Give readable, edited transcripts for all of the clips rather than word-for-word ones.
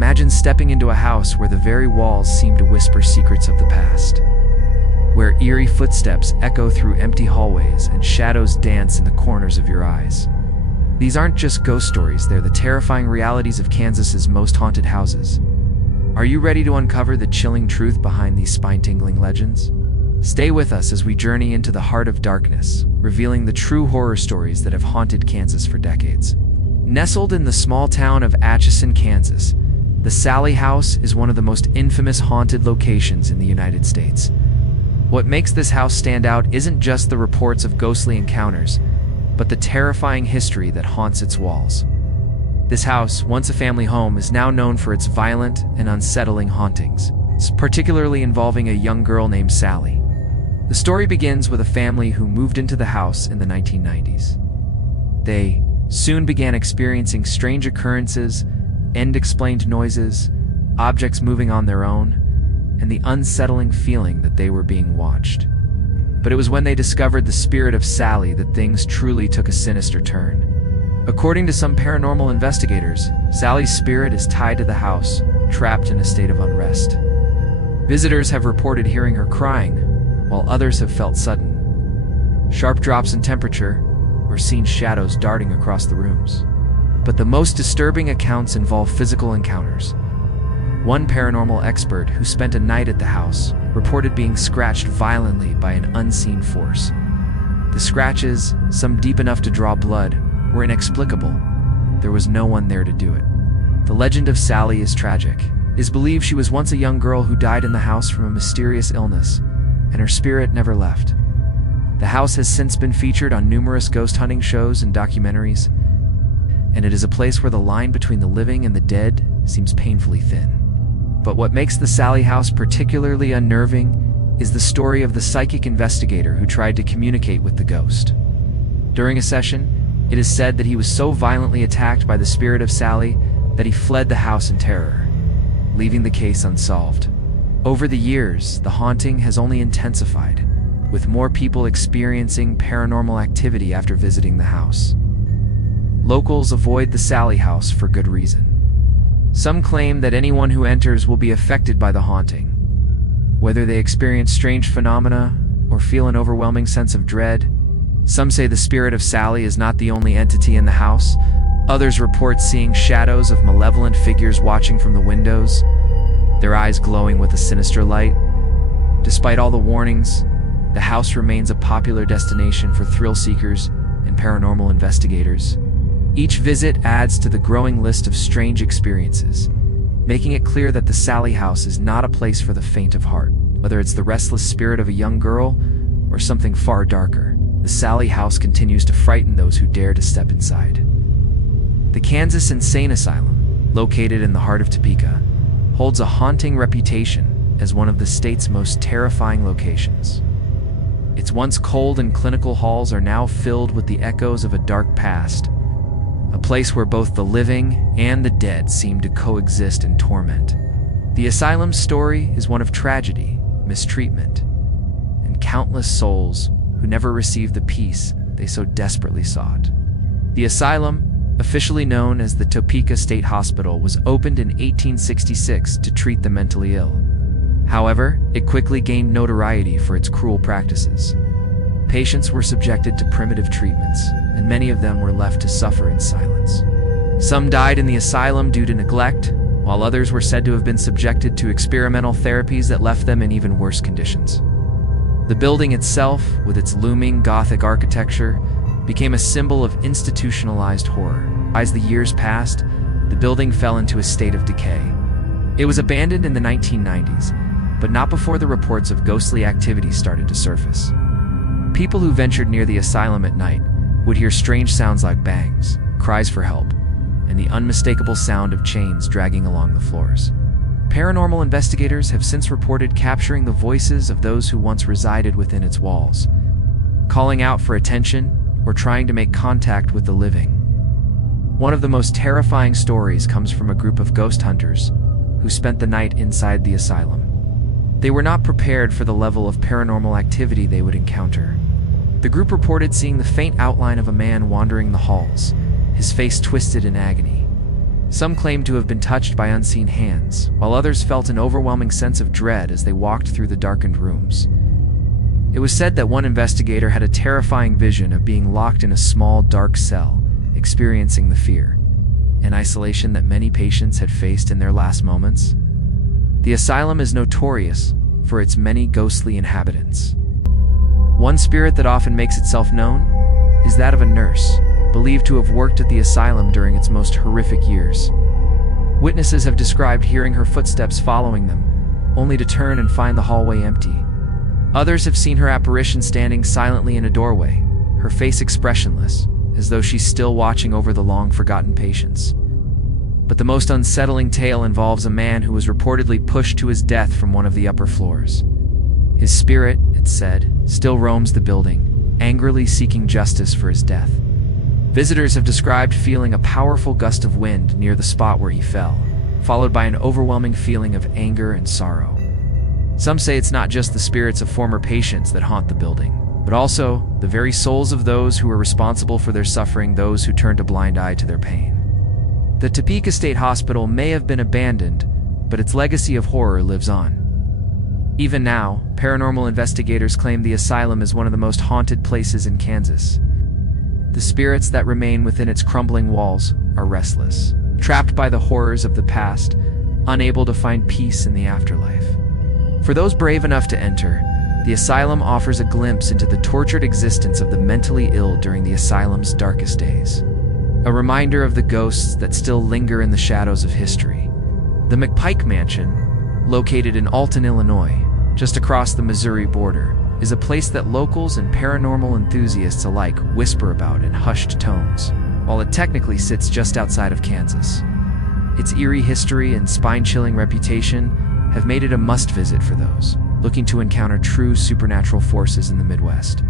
Imagine stepping into a house where the very walls seem to whisper secrets of the past, where eerie footsteps echo through empty hallways and shadows dance in the corners of your eyes. These aren't just ghost stories, they're the terrifying realities of Kansas's most haunted houses. Are you ready to uncover the chilling truth behind these spine-tingling legends? Stay with us as we journey into the heart of darkness, revealing the true horror stories that have haunted Kansas for decades. Nestled in the small town of Atchison, Kansas, the Sallie House is one of the most infamous haunted locations in the United States. What makes this house stand out isn't just the reports of ghostly encounters, but the terrifying history that haunts its walls. This house, once a family home, is now known for its violent and unsettling hauntings, particularly involving a young girl named Sally. The story begins with a family who moved into the house in the 1990s. They soon began experiencing strange occurrences, unexplained noises, objects moving on their own, and the unsettling feeling that they were being watched. But it was when they discovered the spirit of Sally that things truly took a sinister turn. According to some paranormal investigators, Sally's spirit is tied to the house, trapped in a state of unrest. Visitors have reported hearing her crying, while others have felt sudden, sharp drops in temperature or seen shadows darting across the rooms. But the most disturbing accounts involve physical encounters. One paranormal expert who spent a night at the house reported being scratched violently by an unseen force. The scratches, some deep enough to draw blood, were inexplicable. There was no one there to do it. The legend of Sally is tragic. It is believed she was once a young girl who died in the house from a mysterious illness, and her spirit never left. The house has since been featured on numerous ghost hunting shows and documentaries, and it is a place where the line between the living and the dead seems painfully thin. But what makes the Sallie House particularly unnerving is the story of the psychic investigator who tried to communicate with the ghost. During a session, it is said that he was so violently attacked by the spirit of Sally that he fled the house in terror, leaving the case unsolved. Over the years, the haunting has only intensified, with more people experiencing paranormal activity after visiting the house. Locals avoid the Sallie House for good reason. Some claim that anyone who enters will be affected by the haunting, whether they experience strange phenomena or feel an overwhelming sense of dread. Some say the spirit of Sally is not the only entity in the house. Others report seeing shadows of malevolent figures watching from the windows, their eyes glowing with a sinister light. Despite all the warnings, the house remains a popular destination for thrill seekers and paranormal investigators. Each visit adds to the growing list of strange experiences, making it clear that the Sallie House is not a place for the faint of heart. Whether it's the restless spirit of a young girl or something far darker, the Sallie House continues to frighten those who dare to step inside. The Kansas Insane Asylum, located in the heart of Topeka, holds a haunting reputation as one of the state's most terrifying locations. Its once cold and clinical halls are now filled with the echoes of a dark past, a place where both the living and the dead seem to coexist in torment. The asylum's story is one of tragedy, mistreatment, and countless souls who never received the peace they so desperately sought. The asylum, officially known as the Topeka State Hospital, was opened in 1866 to treat the mentally ill. However, it quickly gained notoriety for its cruel practices. Patients were subjected to primitive treatments, and many of them were left to suffer in silence. Some died in the asylum due to neglect, while others were said to have been subjected to experimental therapies that left them in even worse conditions. The building itself, with its looming Gothic architecture, became a symbol of institutionalized horror. As the years passed, the building fell into a state of decay. It was abandoned in the 1990s, but not before the reports of ghostly activity started to surface. People who ventured near the asylum at night would hear strange sounds like bangs, cries for help, and the unmistakable sound of chains dragging along the floors. Paranormal investigators have since reported capturing the voices of those who once resided within its walls, calling out for attention or trying to make contact with the living. One of the most terrifying stories comes from a group of ghost hunters who spent the night inside the asylum. They were not prepared for the level of paranormal activity they would encounter. The group reported seeing the faint outline of a man wandering the halls, his face twisted in agony. Some claimed to have been touched by unseen hands, while others felt an overwhelming sense of dread as they walked through the darkened rooms. It was said that one investigator had a terrifying vision of being locked in a small, dark cell, experiencing the fear and isolation that many patients had faced in their last moments. The asylum is notorious for its many ghostly inhabitants. One spirit that often makes itself known is that of a nurse, believed to have worked at the asylum during its most horrific years. Witnesses have described hearing her footsteps following them, only to turn and find the hallway empty. Others have seen her apparition standing silently in a doorway, her face expressionless, as though she's still watching over the long-forgotten patients. But the most unsettling tale involves a man who was reportedly pushed to his death from one of the upper floors. His spirit, it's said, still roams the building, angrily seeking justice for his death. Visitors have described feeling a powerful gust of wind near the spot where he fell, followed by an overwhelming feeling of anger and sorrow. Some say it's not just the spirits of former patients that haunt the building, but also the very souls of those who were responsible for their suffering, those who turned a blind eye to their pain. The Topeka State Hospital may have been abandoned, but its legacy of horror lives on. Even now, paranormal investigators claim the asylum is one of the most haunted places in Kansas. The spirits that remain within its crumbling walls are restless, trapped by the horrors of the past, unable to find peace in the afterlife. For those brave enough to enter, the asylum offers a glimpse into the tortured existence of the mentally ill during the asylum's darkest days. A reminder of the ghosts that still linger in the shadows of history. The McPike Mansion, located in Alton, Illinois, just across the Missouri border, is a place that locals and paranormal enthusiasts alike whisper about in hushed tones, while it technically sits just outside of Kansas. Its eerie history and spine-chilling reputation have made it a must-visit for those looking to encounter true supernatural forces in the Midwest.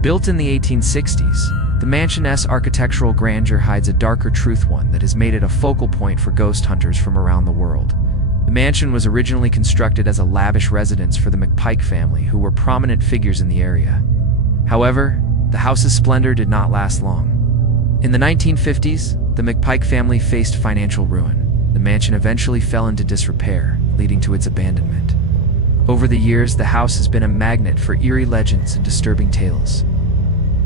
Built in the 1860s, the mansion's architectural grandeur hides a darker truth, one that has made it a focal point for ghost hunters from around the world. The mansion was originally constructed as a lavish residence for the McPike family, who were prominent figures in the area. However, the house's splendor did not last long. In the 1950s, the McPike family faced financial ruin. The mansion eventually fell into disrepair, leading to its abandonment. Over the years, the house has been a magnet for eerie legends and disturbing tales.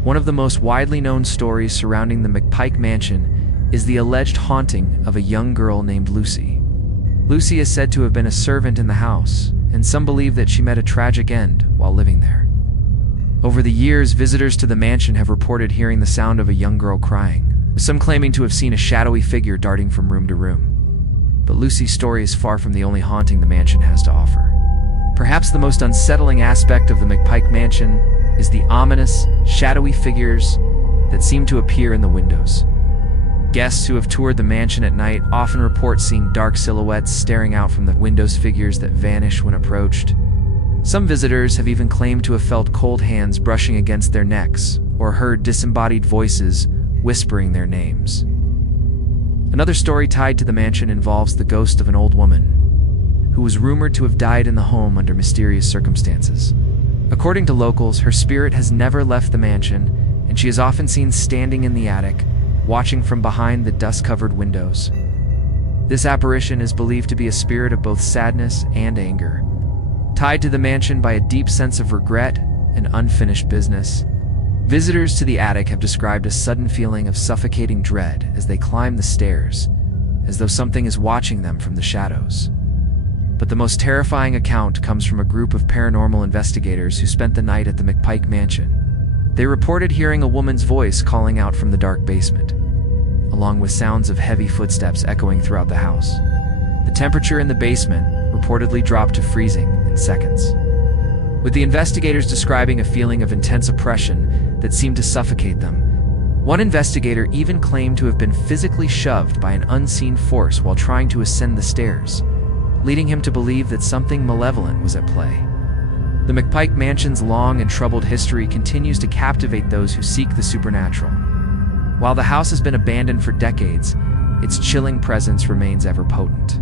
One of the most widely known stories surrounding the McPike Mansion is the alleged haunting of a young girl named Lucy. Lucy is said to have been a servant in the house, and some believe that she met a tragic end while living there. Over the years, visitors to the mansion have reported hearing the sound of a young girl crying, with some claiming to have seen a shadowy figure darting from room to room. But Lucy's story is far from the only haunting the mansion has to offer. Perhaps the most unsettling aspect of the McPike Mansion is the ominous, shadowy figures that seem to appear in the windows. Guests who have toured the mansion at night often report seeing dark silhouettes staring out from the windows, figures that vanish when approached. Some visitors have even claimed to have felt cold hands brushing against their necks or heard disembodied voices whispering their names. Another story tied to the mansion involves the ghost of an old woman who was rumored to have died in the home under mysterious circumstances. According to locals, her spirit has never left the mansion, and she is often seen standing in the attic, watching from behind the dust-covered windows. This apparition is believed to be a spirit of both sadness and anger, tied to the mansion by a deep sense of regret and unfinished business. Visitors to the attic have described a sudden feeling of suffocating dread as they climb the stairs, as though something is watching them from the shadows. But the most terrifying account comes from a group of paranormal investigators who spent the night at the McPike Mansion. They reported hearing a woman's voice calling out from the dark basement, along with sounds of heavy footsteps echoing throughout the house. The temperature in the basement reportedly dropped to freezing in seconds, with the investigators describing a feeling of intense oppression that seemed to suffocate them. One investigator even claimed to have been physically shoved by an unseen force while trying to ascend the stairs, leading him to believe that something malevolent was at play. The McPike Mansion's long and troubled history continues to captivate those who seek the supernatural. While the house has been abandoned for decades, its chilling presence remains ever potent.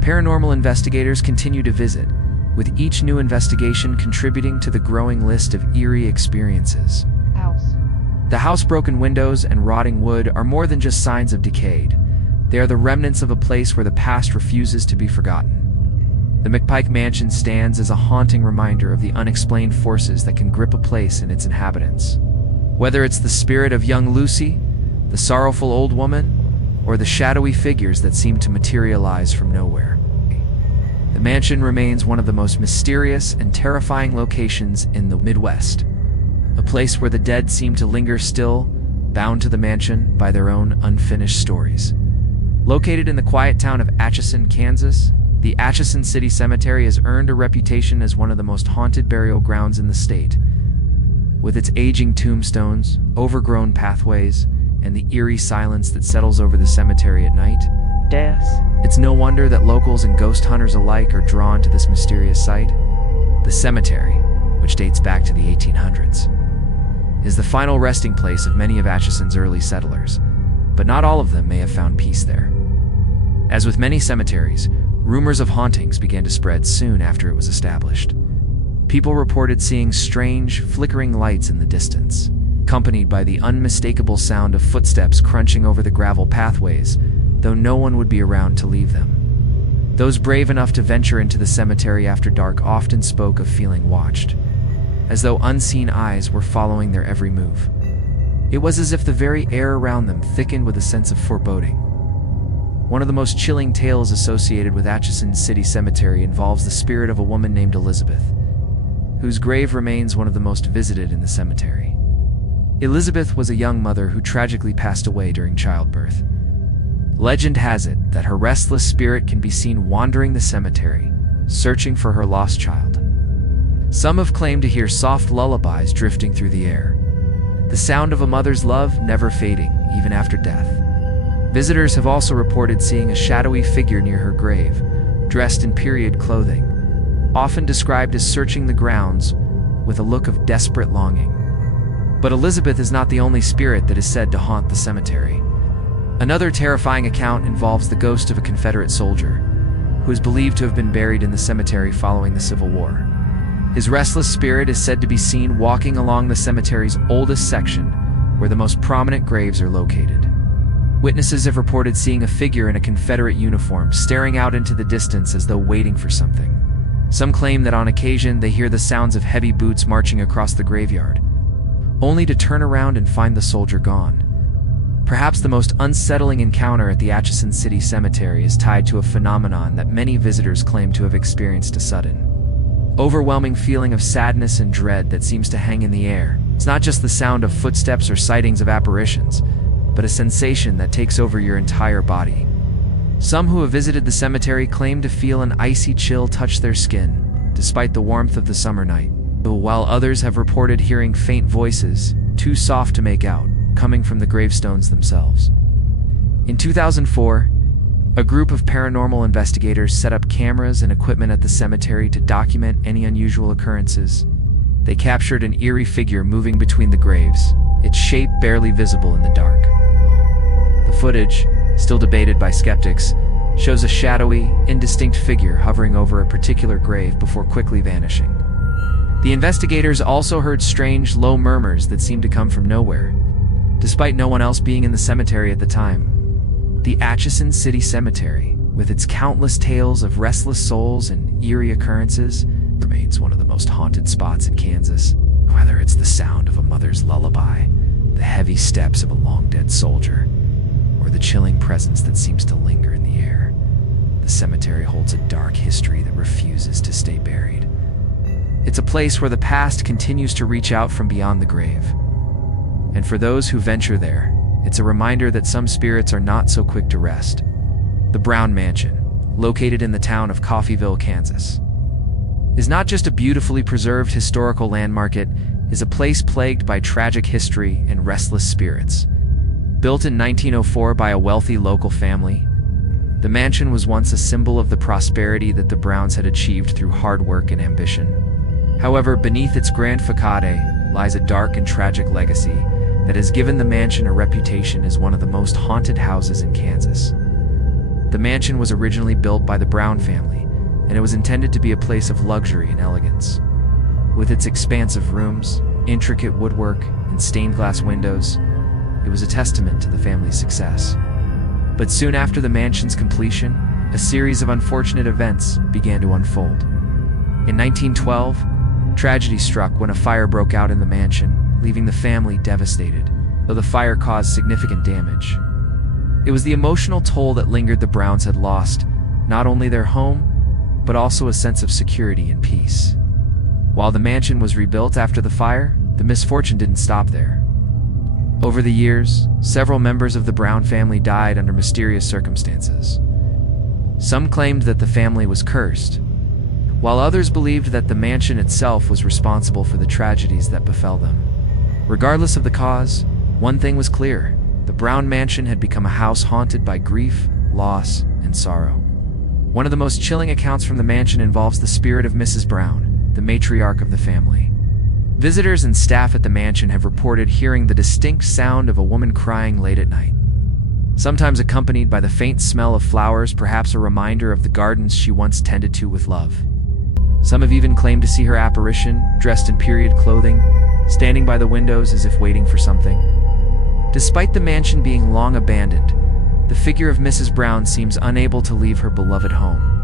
Paranormal investigators continue to visit, with each new investigation contributing to the growing list of eerie experiences. The house-broken windows and rotting wood are more than just signs of decay. They are the remnants of a place where the past refuses to be forgotten. The McPike Mansion stands as a haunting reminder of the unexplained forces that can grip a place and its inhabitants. Whether it's the spirit of young Lucy, the sorrowful old woman, or the shadowy figures that seem to materialize from nowhere, the mansion remains one of the most mysterious and terrifying locations in the Midwest. A place where the dead seem to linger still, bound to the mansion by their own unfinished stories. Located in the quiet town of Atchison, Kansas, the Atchison City Cemetery has earned a reputation as one of the most haunted burial grounds in the state. With its aging tombstones, overgrown pathways, and the eerie silence that settles over the cemetery at night, it's no wonder that locals and ghost hunters alike are drawn to this mysterious site. The cemetery, which dates back to the 1800s, is the final resting place of many of Atchison's early settlers, but not all of them may have found peace there. As with many cemeteries, rumors of hauntings began to spread soon after it was established. People reported seeing strange, flickering lights in the distance, accompanied by the unmistakable sound of footsteps crunching over the gravel pathways, though no one would be around to leave them. Those brave enough to venture into the cemetery after dark often spoke of feeling watched, as though unseen eyes were following their every move. It was as if the very air around them thickened with a sense of foreboding. One of the most chilling tales associated with Atchison City Cemetery involves the spirit of a woman named Elizabeth, whose grave remains one of the most visited in the cemetery. Elizabeth was a young mother who tragically passed away during childbirth. Legend has it that her restless spirit can be seen wandering the cemetery, searching for her lost child. Some have claimed to hear soft lullabies drifting through the air, the sound of a mother's love never fading, even after death. Visitors have also reported seeing a shadowy figure near her grave, dressed in period clothing, often described as searching the grounds with a look of desperate longing. But Elizabeth is not the only spirit that is said to haunt the cemetery. Another terrifying account involves the ghost of a Confederate soldier, who is believed to have been buried in the cemetery following the Civil War. His restless spirit is said to be seen walking along the cemetery's oldest section, where the most prominent graves are located. Witnesses have reported seeing a figure in a Confederate uniform staring out into the distance as though waiting for something. Some claim that on occasion they hear the sounds of heavy boots marching across the graveyard, only to turn around and find the soldier gone. Perhaps the most unsettling encounter at the Atchison City Cemetery is tied to a phenomenon that many visitors claim to have experienced: a sudden, overwhelming feeling of sadness and dread that seems to hang in the air. It's not just the sound of footsteps or sightings of apparitions, but a sensation that takes over your entire body. Some who have visited the cemetery claim to feel an icy chill touch their skin, despite the warmth of the summer night, while others have reported hearing faint voices, too soft to make out, coming from the gravestones themselves. In 2004, a group of paranormal investigators set up cameras and equipment at the cemetery to document any unusual occurrences. They captured an eerie figure moving between the graves, its shape barely visible in the dark. The footage, still debated by skeptics, shows a shadowy, indistinct figure hovering over a particular grave before quickly vanishing. The investigators also heard strange, low murmurs that seemed to come from nowhere, despite no one else being in the cemetery at the time. The Atchison City Cemetery, with its countless tales of restless souls and eerie occurrences, remains one of the most haunted spots in Kansas. Whether it's the sound of a mother's lullaby, the heavy steps of a long-dead soldier, or the chilling presence that seems to linger in the air, the cemetery holds a dark history that refuses to stay buried. It's a place where the past continues to reach out from beyond the grave. And for those who venture there, it's a reminder that some spirits are not so quick to rest. The Brown Mansion, located in the town of Coffeyville, Kansas, is not just a beautifully preserved historical landmark, it is a place plagued by tragic history and restless spirits. Built in 1904 by a wealthy local family, the mansion was once a symbol of the prosperity that the Browns had achieved through hard work and ambition. However, beneath its grand facade lies a dark and tragic legacy that has given the mansion a reputation as one of the most haunted houses in Kansas. The mansion was originally built by the Brown family, and it was intended to be a place of luxury and elegance. With its expansive rooms, intricate woodwork, and stained glass windows, it was a testament to the family's success. But soon after the mansion's completion, a series of unfortunate events began to unfold. In 1912, tragedy struck when a fire broke out in the mansion, leaving the family devastated, though the fire caused significant damage. It was the emotional toll that lingered. The Browns had lost not only their home, but also a sense of security and peace. While the mansion was rebuilt after the fire, the misfortune didn't stop there. Over the years, several members of the Brown family died under mysterious circumstances. Some claimed that the family was cursed, while others believed that the mansion itself was responsible for the tragedies that befell them. Regardless of the cause, one thing was clear: the Brown mansion had become a house haunted by grief, loss, and sorrow. One of the most chilling accounts from the mansion involves the spirit of Mrs. Brown, the matriarch of the family. Visitors and staff at the mansion have reported hearing the distinct sound of a woman crying late at night, sometimes accompanied by the faint smell of flowers, perhaps a reminder of the gardens she once tended to with love. Some have even claimed to see her apparition, dressed in period clothing, standing by the windows as if waiting for something. Despite the mansion being long abandoned, the figure of Mrs. Brown seems unable to leave her beloved home.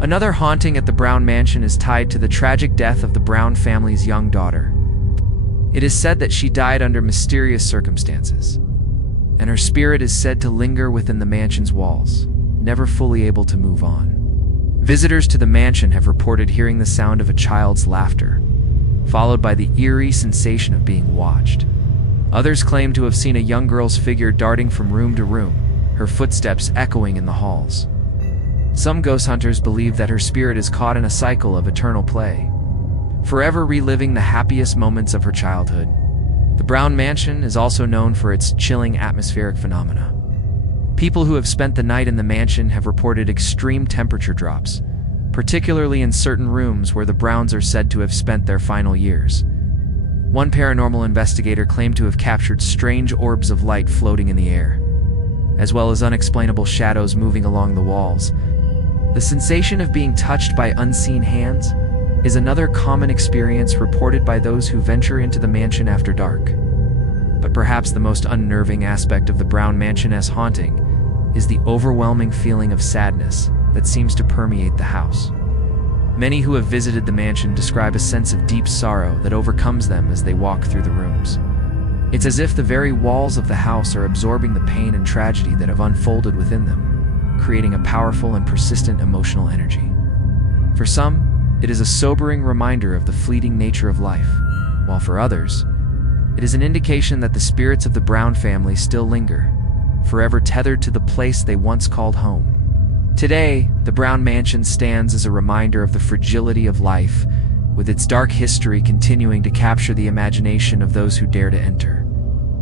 Another haunting at the Brown mansion is tied to the tragic death of the Brown family's young daughter. It is said that she died under mysterious circumstances, and her spirit is said to linger within the mansion's walls, never fully able to move on. Visitors to the mansion have reported hearing the sound of a child's laughter, followed by the eerie sensation of being watched. Others claim to have seen a young girl's figure darting from room to room, her footsteps echoing in the halls. Some ghost hunters believe that her spirit is caught in a cycle of eternal play, forever reliving the happiest moments of her childhood. The Brown mansion is also known for its chilling atmospheric phenomena. People who have spent the night in the mansion have reported extreme temperature drops, particularly in certain rooms where the Browns are said to have spent their final years. One paranormal investigator claimed to have captured strange orbs of light floating in the air, as well as unexplainable shadows moving along the walls. The sensation of being touched by unseen hands is another common experience reported by those who venture into the mansion after dark. But perhaps the most unnerving aspect of the Brown mansion's haunting is the overwhelming feeling of sadness that seems to permeate the house. Many who have visited the mansion describe a sense of deep sorrow that overcomes them as they walk through the rooms. It's as if the very walls of the house are absorbing the pain and tragedy that have unfolded within them, creating a powerful and persistent emotional energy. For some, it is a sobering reminder of the fleeting nature of life, while for others, it is an indication that the spirits of the Brown family still linger, forever tethered to the place they once called home. Today, the Brown mansion stands as a reminder of the fragility of life, with its dark history continuing to capture the imagination of those who dare to enter.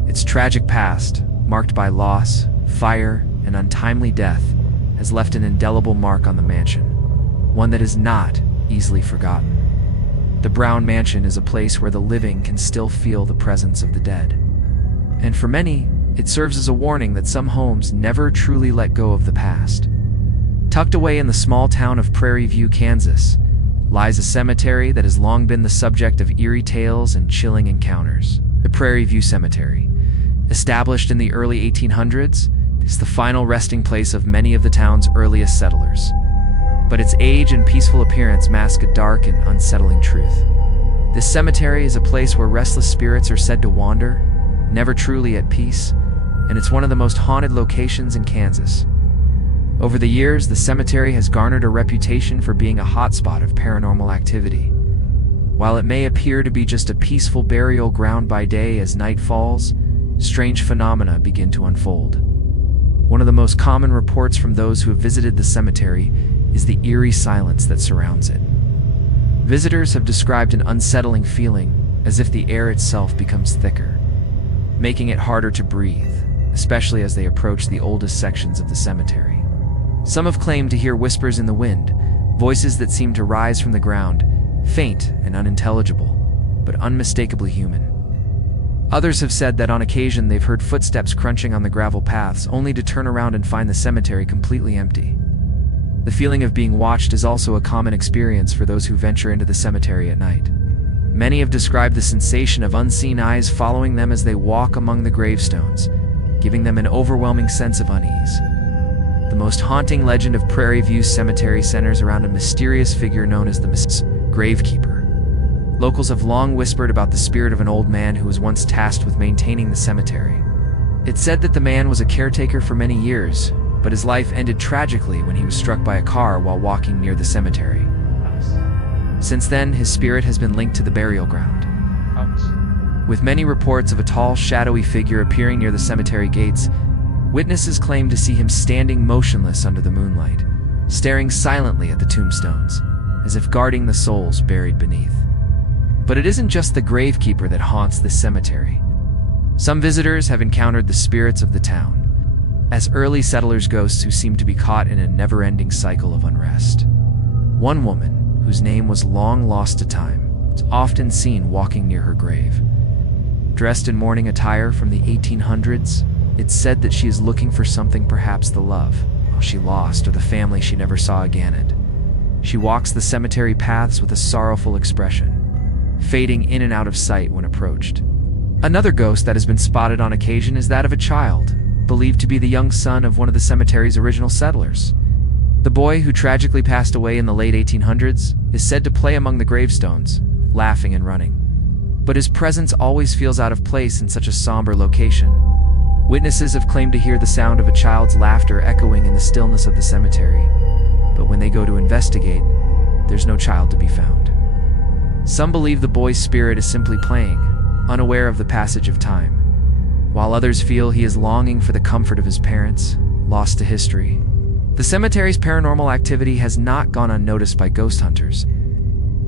Its tragic past, marked by loss, fire, and untimely death, has left an indelible mark on the mansion, one that is not easily forgotten. The Brown mansion is a place where the living can still feel the presence of the dead. And for many, it serves as a warning that some homes never truly let go of the past. Tucked away in the small town of Prairie View, Kansas, lies a cemetery that has long been the subject of eerie tales and chilling encounters. The Prairie View Cemetery, established in the early 1800s, is the final resting place of many of the town's earliest settlers. But its age and peaceful appearance mask a dark and unsettling truth. This cemetery is a place where restless spirits are said to wander, never truly at peace, and it's one of the most haunted locations in Kansas. Over the years, the cemetery has garnered a reputation for being a hotspot of paranormal activity. While it may appear to be just a peaceful burial ground by day, as night falls, strange phenomena begin to unfold. One of the most common reports from those who have visited the cemetery is the eerie silence that surrounds it. Visitors have described an unsettling feeling, as if the air itself becomes thicker, making it harder to breathe, especially as they approach the oldest sections of the cemetery. Some have claimed to hear whispers in the wind, voices that seem to rise from the ground, faint and unintelligible, but unmistakably human. Others have said that on occasion they've heard footsteps crunching on the gravel paths, only to turn around and find the cemetery completely empty. The feeling of being watched is also a common experience for those who venture into the cemetery at night. Many have described the sensation of unseen eyes following them as they walk among the gravestones, giving them an overwhelming sense of unease. The most haunting legend of Prairie View Cemetery centers around a mysterious figure known as the Gravekeeper. Locals have long whispered about the spirit of an old man who was once tasked with maintaining the cemetery. It's said that the man was a caretaker for many years, but his life ended tragically when he was struck by a car while walking near the cemetery. Since then, his spirit has been linked to the burial ground, with many reports of a tall, shadowy figure appearing near the cemetery gates. Witnesses claim to see him standing motionless under the moonlight, staring silently at the tombstones, as if guarding the souls buried beneath. But it isn't just the Gravekeeper that haunts this cemetery. Some visitors have encountered the spirits of the town, as early settlers' ghosts who seem to be caught in a never-ending cycle of unrest. One woman, whose name was long lost to time, is often seen walking near her grave. Dressed in mourning attire from the 1800s, it's said that she is looking for something, perhaps the love she lost or the family she never saw again, and she walks the cemetery paths with a sorrowful expression, fading in and out of sight when approached. Another ghost that has been spotted on occasion is that of a child, believed to be the young son of one of the cemetery's original settlers. The boy, who tragically passed away in the late 1800s, is said to play among the gravestones, laughing and running. But his presence always feels out of place in such a somber location. Witnesses have claimed to hear the sound of a child's laughter echoing in the stillness of the cemetery, but when they go to investigate, there's no child to be found. Some believe the boy's spirit is simply playing, unaware of the passage of time, while others feel he is longing for the comfort of his parents, lost to history. The cemetery's paranormal activity has not gone unnoticed by ghost hunters.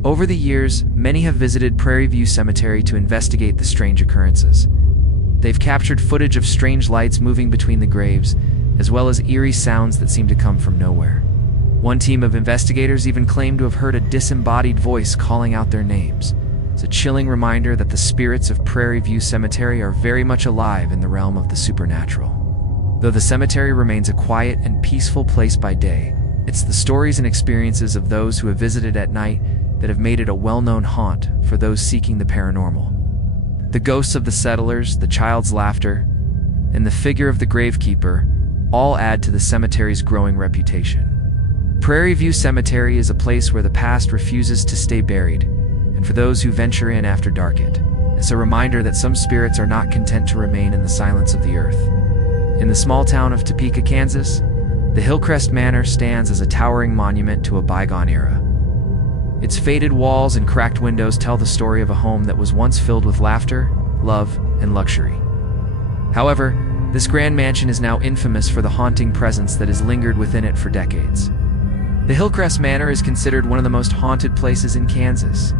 Over the years, many have visited Prairie View Cemetery to investigate the strange occurrences. They've captured footage of strange lights moving between the graves, as well as eerie sounds that seem to come from nowhere. One team of investigators even claimed to have heard a disembodied voice calling out their names. It's a chilling reminder that the spirits of Prairie View Cemetery are very much alive in the realm of the supernatural. Though the cemetery remains a quiet and peaceful place by day, it's the stories and experiences of those who have visited at night that have made it a well-known haunt for those seeking the paranormal. The ghosts of the settlers, the child's laughter, and the figure of the Gravekeeper all add to the cemetery's growing reputation. Prairie View Cemetery is a place where the past refuses to stay buried, and for those who venture in after dark, it's a reminder that some spirits are not content to remain in the silence of the earth. In the small town of Topeka, Kansas, the Hillcrest Manor stands as a towering monument to a bygone era. Its faded walls and cracked windows tell the story of a home that was once filled with laughter, love, and luxury. However, this grand mansion is now infamous for the haunting presence that has lingered within it for decades. The Hillcrest Manor is considered one of the most haunted places in Kansas,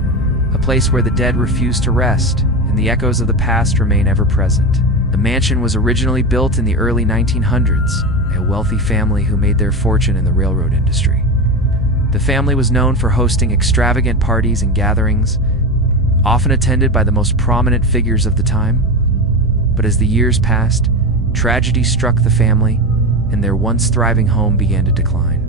a place where the dead refuse to rest and the echoes of the past remain ever present. The mansion was originally built in the early 1900s by a wealthy family who made their fortune in the railroad industry. The family was known for hosting extravagant parties and gatherings, often attended by the most prominent figures of the time. But as the years passed, tragedy struck the family, and their once thriving home began to decline.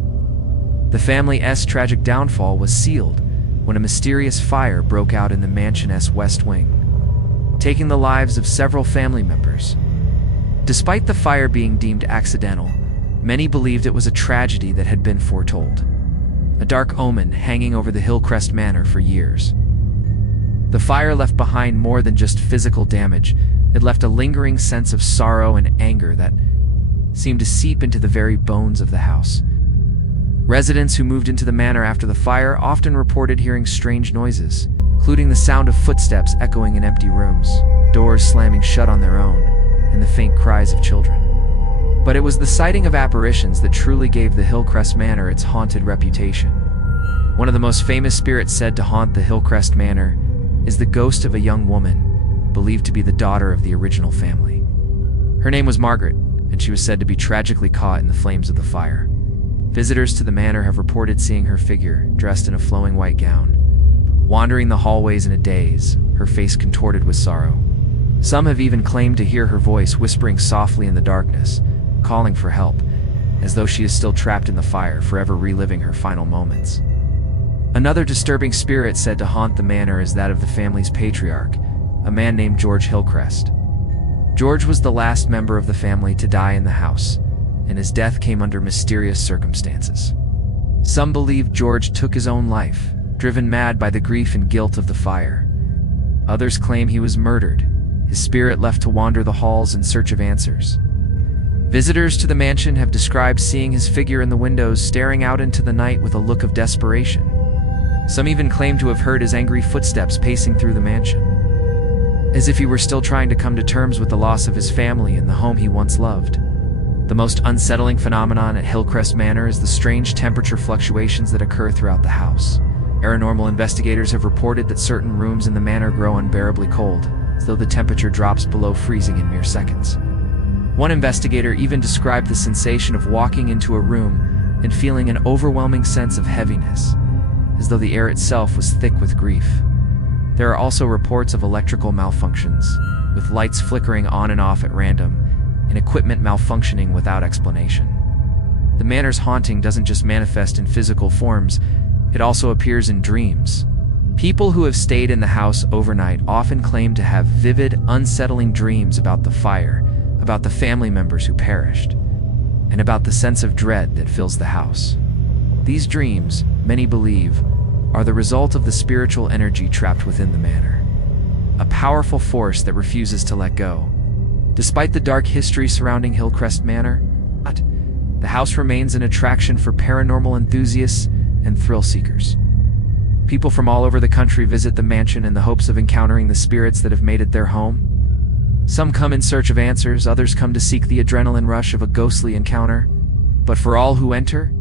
The family's tragic downfall was sealed when a mysterious fire broke out in the mansion's west wing, taking the lives of several family members. Despite the fire being deemed accidental, many believed it was a tragedy that had been foretold, a dark omen hanging over the Hillcrest Manor for years. The fire left behind more than just physical damage. It left a lingering sense of sorrow and anger that seemed to seep into the very bones of the house. Residents who moved into the manor after the fire often reported hearing strange noises, including the sound of footsteps echoing in empty rooms, doors slamming shut on their own, and the faint cries of children. But it was the sighting of apparitions that truly gave the Hillcrest Manor its haunted reputation. One of the most famous spirits said to haunt the Hillcrest Manor is the ghost of a young woman, believed to be the daughter of the original family. Her name was Margaret, and she was said to be tragically caught in the flames of the fire. Visitors to the manor have reported seeing her figure, dressed in a flowing white gown, wandering the hallways in a daze, her face contorted with sorrow. Some have even claimed to hear her voice whispering softly in the darkness, calling for help, as though she is still trapped in the fire, forever reliving her final moments. Another disturbing spirit said to haunt the manor is that of the family's patriarch, a man named George Hillcrest. George was the last member of the family to die in the house, and his death came under mysterious circumstances. Some believe George took his own life, driven mad by the grief and guilt of the fire. Others claim he was murdered, his spirit left to wander the halls in search of answers. Visitors to the mansion have described seeing his figure in the windows staring out into the night with a look of desperation. Some even claim to have heard his angry footsteps pacing through the mansion, as if he were still trying to come to terms with the loss of his family and the home he once loved. The most unsettling phenomenon at Hillcrest Manor is the strange temperature fluctuations that occur throughout the house. Paranormal investigators have reported that certain rooms in the manor grow unbearably cold, as though the temperature drops below freezing in mere seconds. One investigator even described the sensation of walking into a room and feeling an overwhelming sense of heaviness, as though the air itself was thick with grief. There are also reports of electrical malfunctions, with lights flickering on and off at random, and equipment malfunctioning without explanation. The manor's haunting doesn't just manifest in physical forms, it also appears in dreams. People who have stayed in the house overnight often claim to have vivid, unsettling dreams about the fire, about the family members who perished, and about the sense of dread that fills the house. These dreams, many believe, are the result of the spiritual energy trapped within the manor, a powerful force that refuses to let go. Despite the dark history surrounding Hillcrest Manor, the house remains an attraction for paranormal enthusiasts and thrill seekers. People from all over the country visit the mansion in the hopes of encountering the spirits that have made it their home. Some come in search of answers, others come to seek the adrenaline rush of a ghostly encounter. But for all who enter,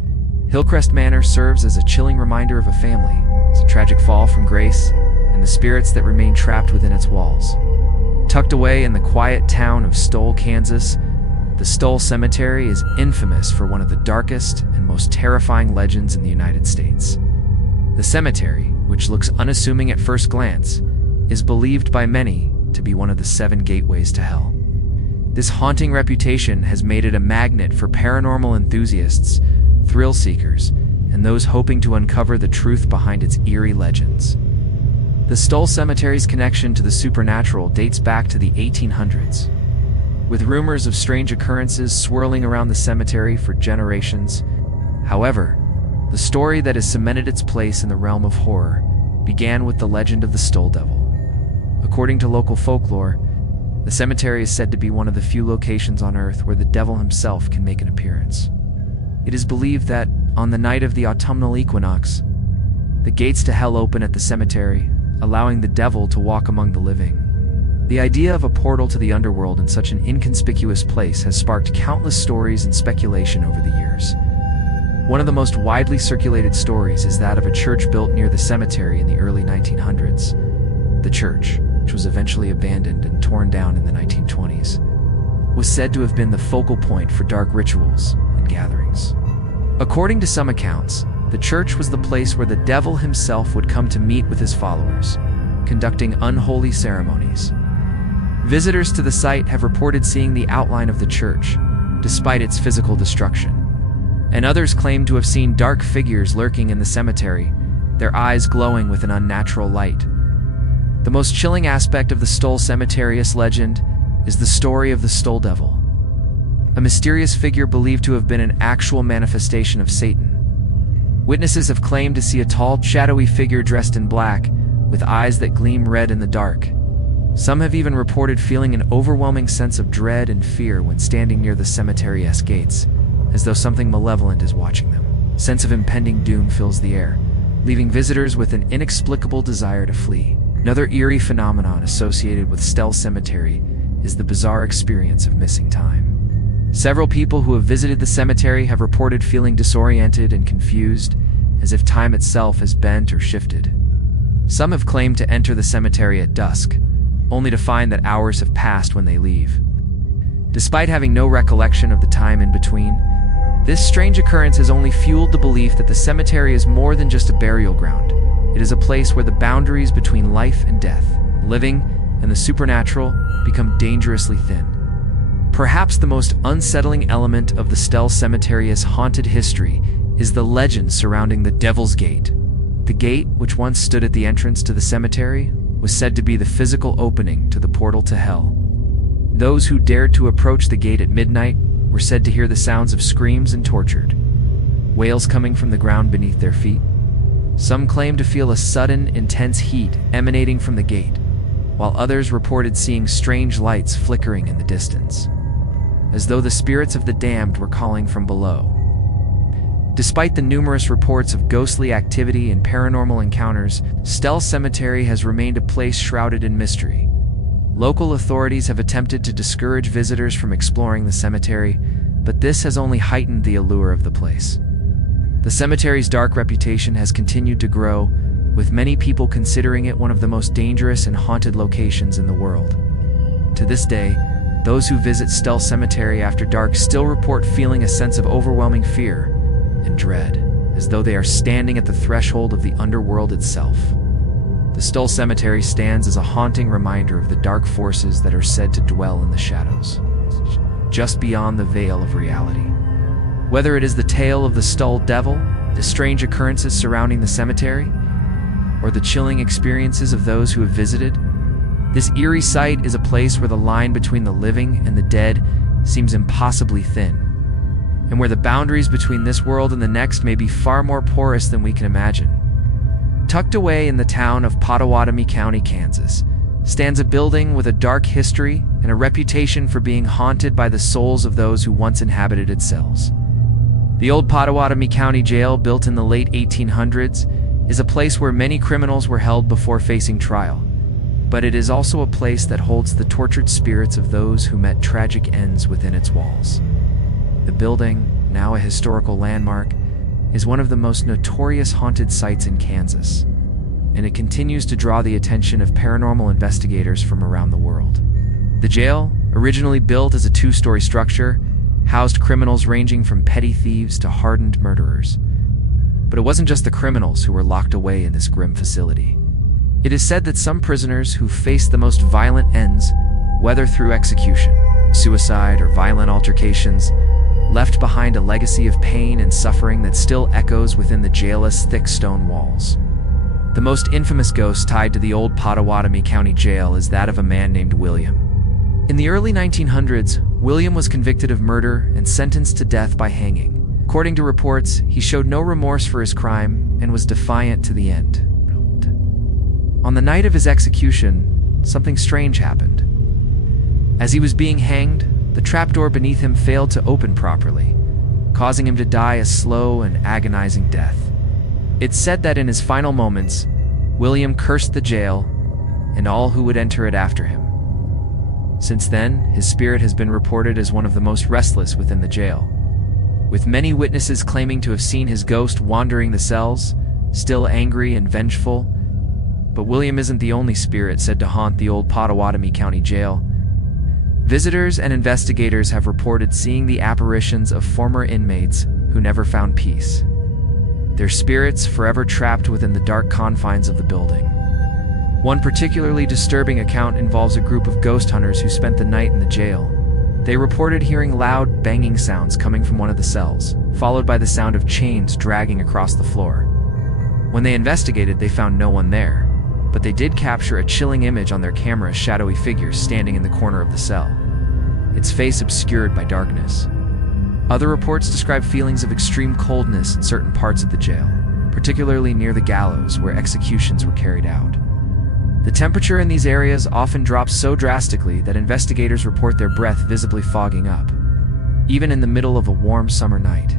Hillcrest Manor serves as a chilling reminder of a family, its tragic fall from grace, and the spirits that remain trapped within its walls. Tucked away in the quiet town of Stoll, Kansas, the Stoll Cemetery is infamous for one of the darkest and most terrifying legends in the United States. The cemetery, which looks unassuming at first glance, is believed by many to be one of the 7 gateways to hell. This haunting reputation has made it a magnet for paranormal enthusiasts, thrill seekers, and those hoping to uncover the truth behind its eerie legends. The Stoll Cemetery's connection to the supernatural dates back to the 1800s. With rumors of strange occurrences swirling around the cemetery for generations. However, the story that has cemented its place in the realm of horror began with the legend of the Stoll Devil. According to local folklore, the cemetery is said to be one of the few locations on Earth where the devil himself can make an appearance. It is believed that, on the night of the autumnal equinox, the gates to hell open at the cemetery, allowing the devil to walk among the living. The idea of a portal to the underworld in such an inconspicuous place has sparked countless stories and speculation over the years. One of the most widely circulated stories is that of a church built near the cemetery in the early 1900s. The church, which was eventually abandoned and torn down in the 1920s, was said to have been the focal point for dark rituals and gatherings. According to some accounts, the church was the place where the devil himself would come to meet with his followers, conducting unholy ceremonies. Visitors to the site have reported seeing the outline of the church, despite its physical destruction. And others claim to have seen dark figures lurking in the cemetery, their eyes glowing with an unnatural light. The most chilling aspect of the Stoll Cemetery's legend is the story of the Stoll Devil, a mysterious figure believed to have been an actual manifestation of Satan. Witnesses have claimed to see a tall, shadowy figure dressed in black, with eyes that gleam red in the dark. Some have even reported feeling an overwhelming sense of dread and fear when standing near the cemetery's gates, as though something malevolent is watching them. A sense of impending doom fills the air, leaving visitors with an inexplicable desire to flee. Another eerie phenomenon associated with Stoll Cemetery is the bizarre experience of missing time. Several people who have visited the cemetery have reported feeling disoriented and confused, as if time itself has bent or shifted. Some have claimed to enter the cemetery at dusk, only to find that hours have passed when they leave. Despite having no recollection of the time in between, this strange occurrence has only fueled the belief that the cemetery is more than just a burial ground. It is a place where the boundaries between life and death, living and the supernatural, become dangerously thin. Perhaps the most unsettling element of the Stoll Cemetery's haunted history is the legend surrounding the Devil's Gate. The gate, which once stood at the entrance to the cemetery, was said to be the physical opening to the portal to hell. Those who dared to approach the gate at midnight were said to hear the sounds of screams and tortured wails coming from the ground beneath their feet. Some claimed to feel a sudden, intense heat emanating from the gate, while others reported seeing strange lights flickering in the distance, as though the spirits of the damned were calling from below. Despite the numerous reports of ghostly activity and paranormal encounters, Stell Cemetery has remained a place shrouded in mystery. Local authorities have attempted to discourage visitors from exploring the cemetery, but this has only heightened the allure of the place. The cemetery's dark reputation has continued to grow, with many people considering it one of the most dangerous and haunted locations in the world. To this day, those who visit Stell Cemetery after dark still report feeling a sense of overwhelming fear and dread, as though they are standing at the threshold of the underworld itself. The Stell Cemetery stands as a haunting reminder of the dark forces that are said to dwell in the shadows, just beyond the veil of reality. Whether it is the tale of the Stell Devil, the strange occurrences surrounding the cemetery, or the chilling experiences of those who have visited, this eerie site is a place where the line between the living and the dead seems impossibly thin, and where the boundaries between this world and the next may be far more porous than we can imagine. Tucked away in the town of Pottawatomie County, Kansas, stands a building with a dark history and a reputation for being haunted by the souls of those who once inhabited its cells. The old Pottawatomie County Jail, built in the late 1800s, is a place where many criminals were held before facing trial, but it is also a place that holds the tortured spirits of those who met tragic ends within its walls. The building, now a historical landmark, is one of the most notorious haunted sites in Kansas, and it continues to draw the attention of paranormal investigators from around the world. The jail, originally built as a two-story structure, housed criminals ranging from petty thieves to hardened murderers. But it wasn't just the criminals who were locked away in this grim facility. It is said that some prisoners who faced the most violent ends, whether through execution, suicide, or violent altercations, left behind a legacy of pain and suffering that still echoes within the jail's thick stone walls. The most infamous ghost tied to the old Pottawatomie County Jail is that of a man named William. In the early 1900s, William was convicted of murder and sentenced to death by hanging. According to reports, he showed no remorse for his crime and was defiant to the end. On the night of his execution, something strange happened. As he was being hanged, the trapdoor beneath him failed to open properly, causing him to die a slow and agonizing death. It's said that in his final moments, William cursed the jail and all who would enter it after him. Since then, his spirit has been reported as one of the most restless within the jail, with many witnesses claiming to have seen his ghost wandering the cells, still angry and vengeful. But William isn't the only spirit said to haunt the old Pottawatomie County Jail. Visitors and investigators have reported seeing the apparitions of former inmates who never found peace, their spirits forever trapped within the dark confines of the building. One particularly disturbing account involves a group of ghost hunters who spent the night in the jail. They reported hearing loud, banging sounds coming from one of the cells, followed by the sound of chains dragging across the floor. When they investigated, they found no one there, but they did capture a chilling image on their camera: a shadowy figure standing in the corner of the cell, its face obscured by darkness. Other reports describe feelings of extreme coldness in certain parts of the jail, particularly near the gallows where executions were carried out. The temperature in these areas often drops so drastically that investigators report their breath visibly fogging up, even in the middle of a warm summer night.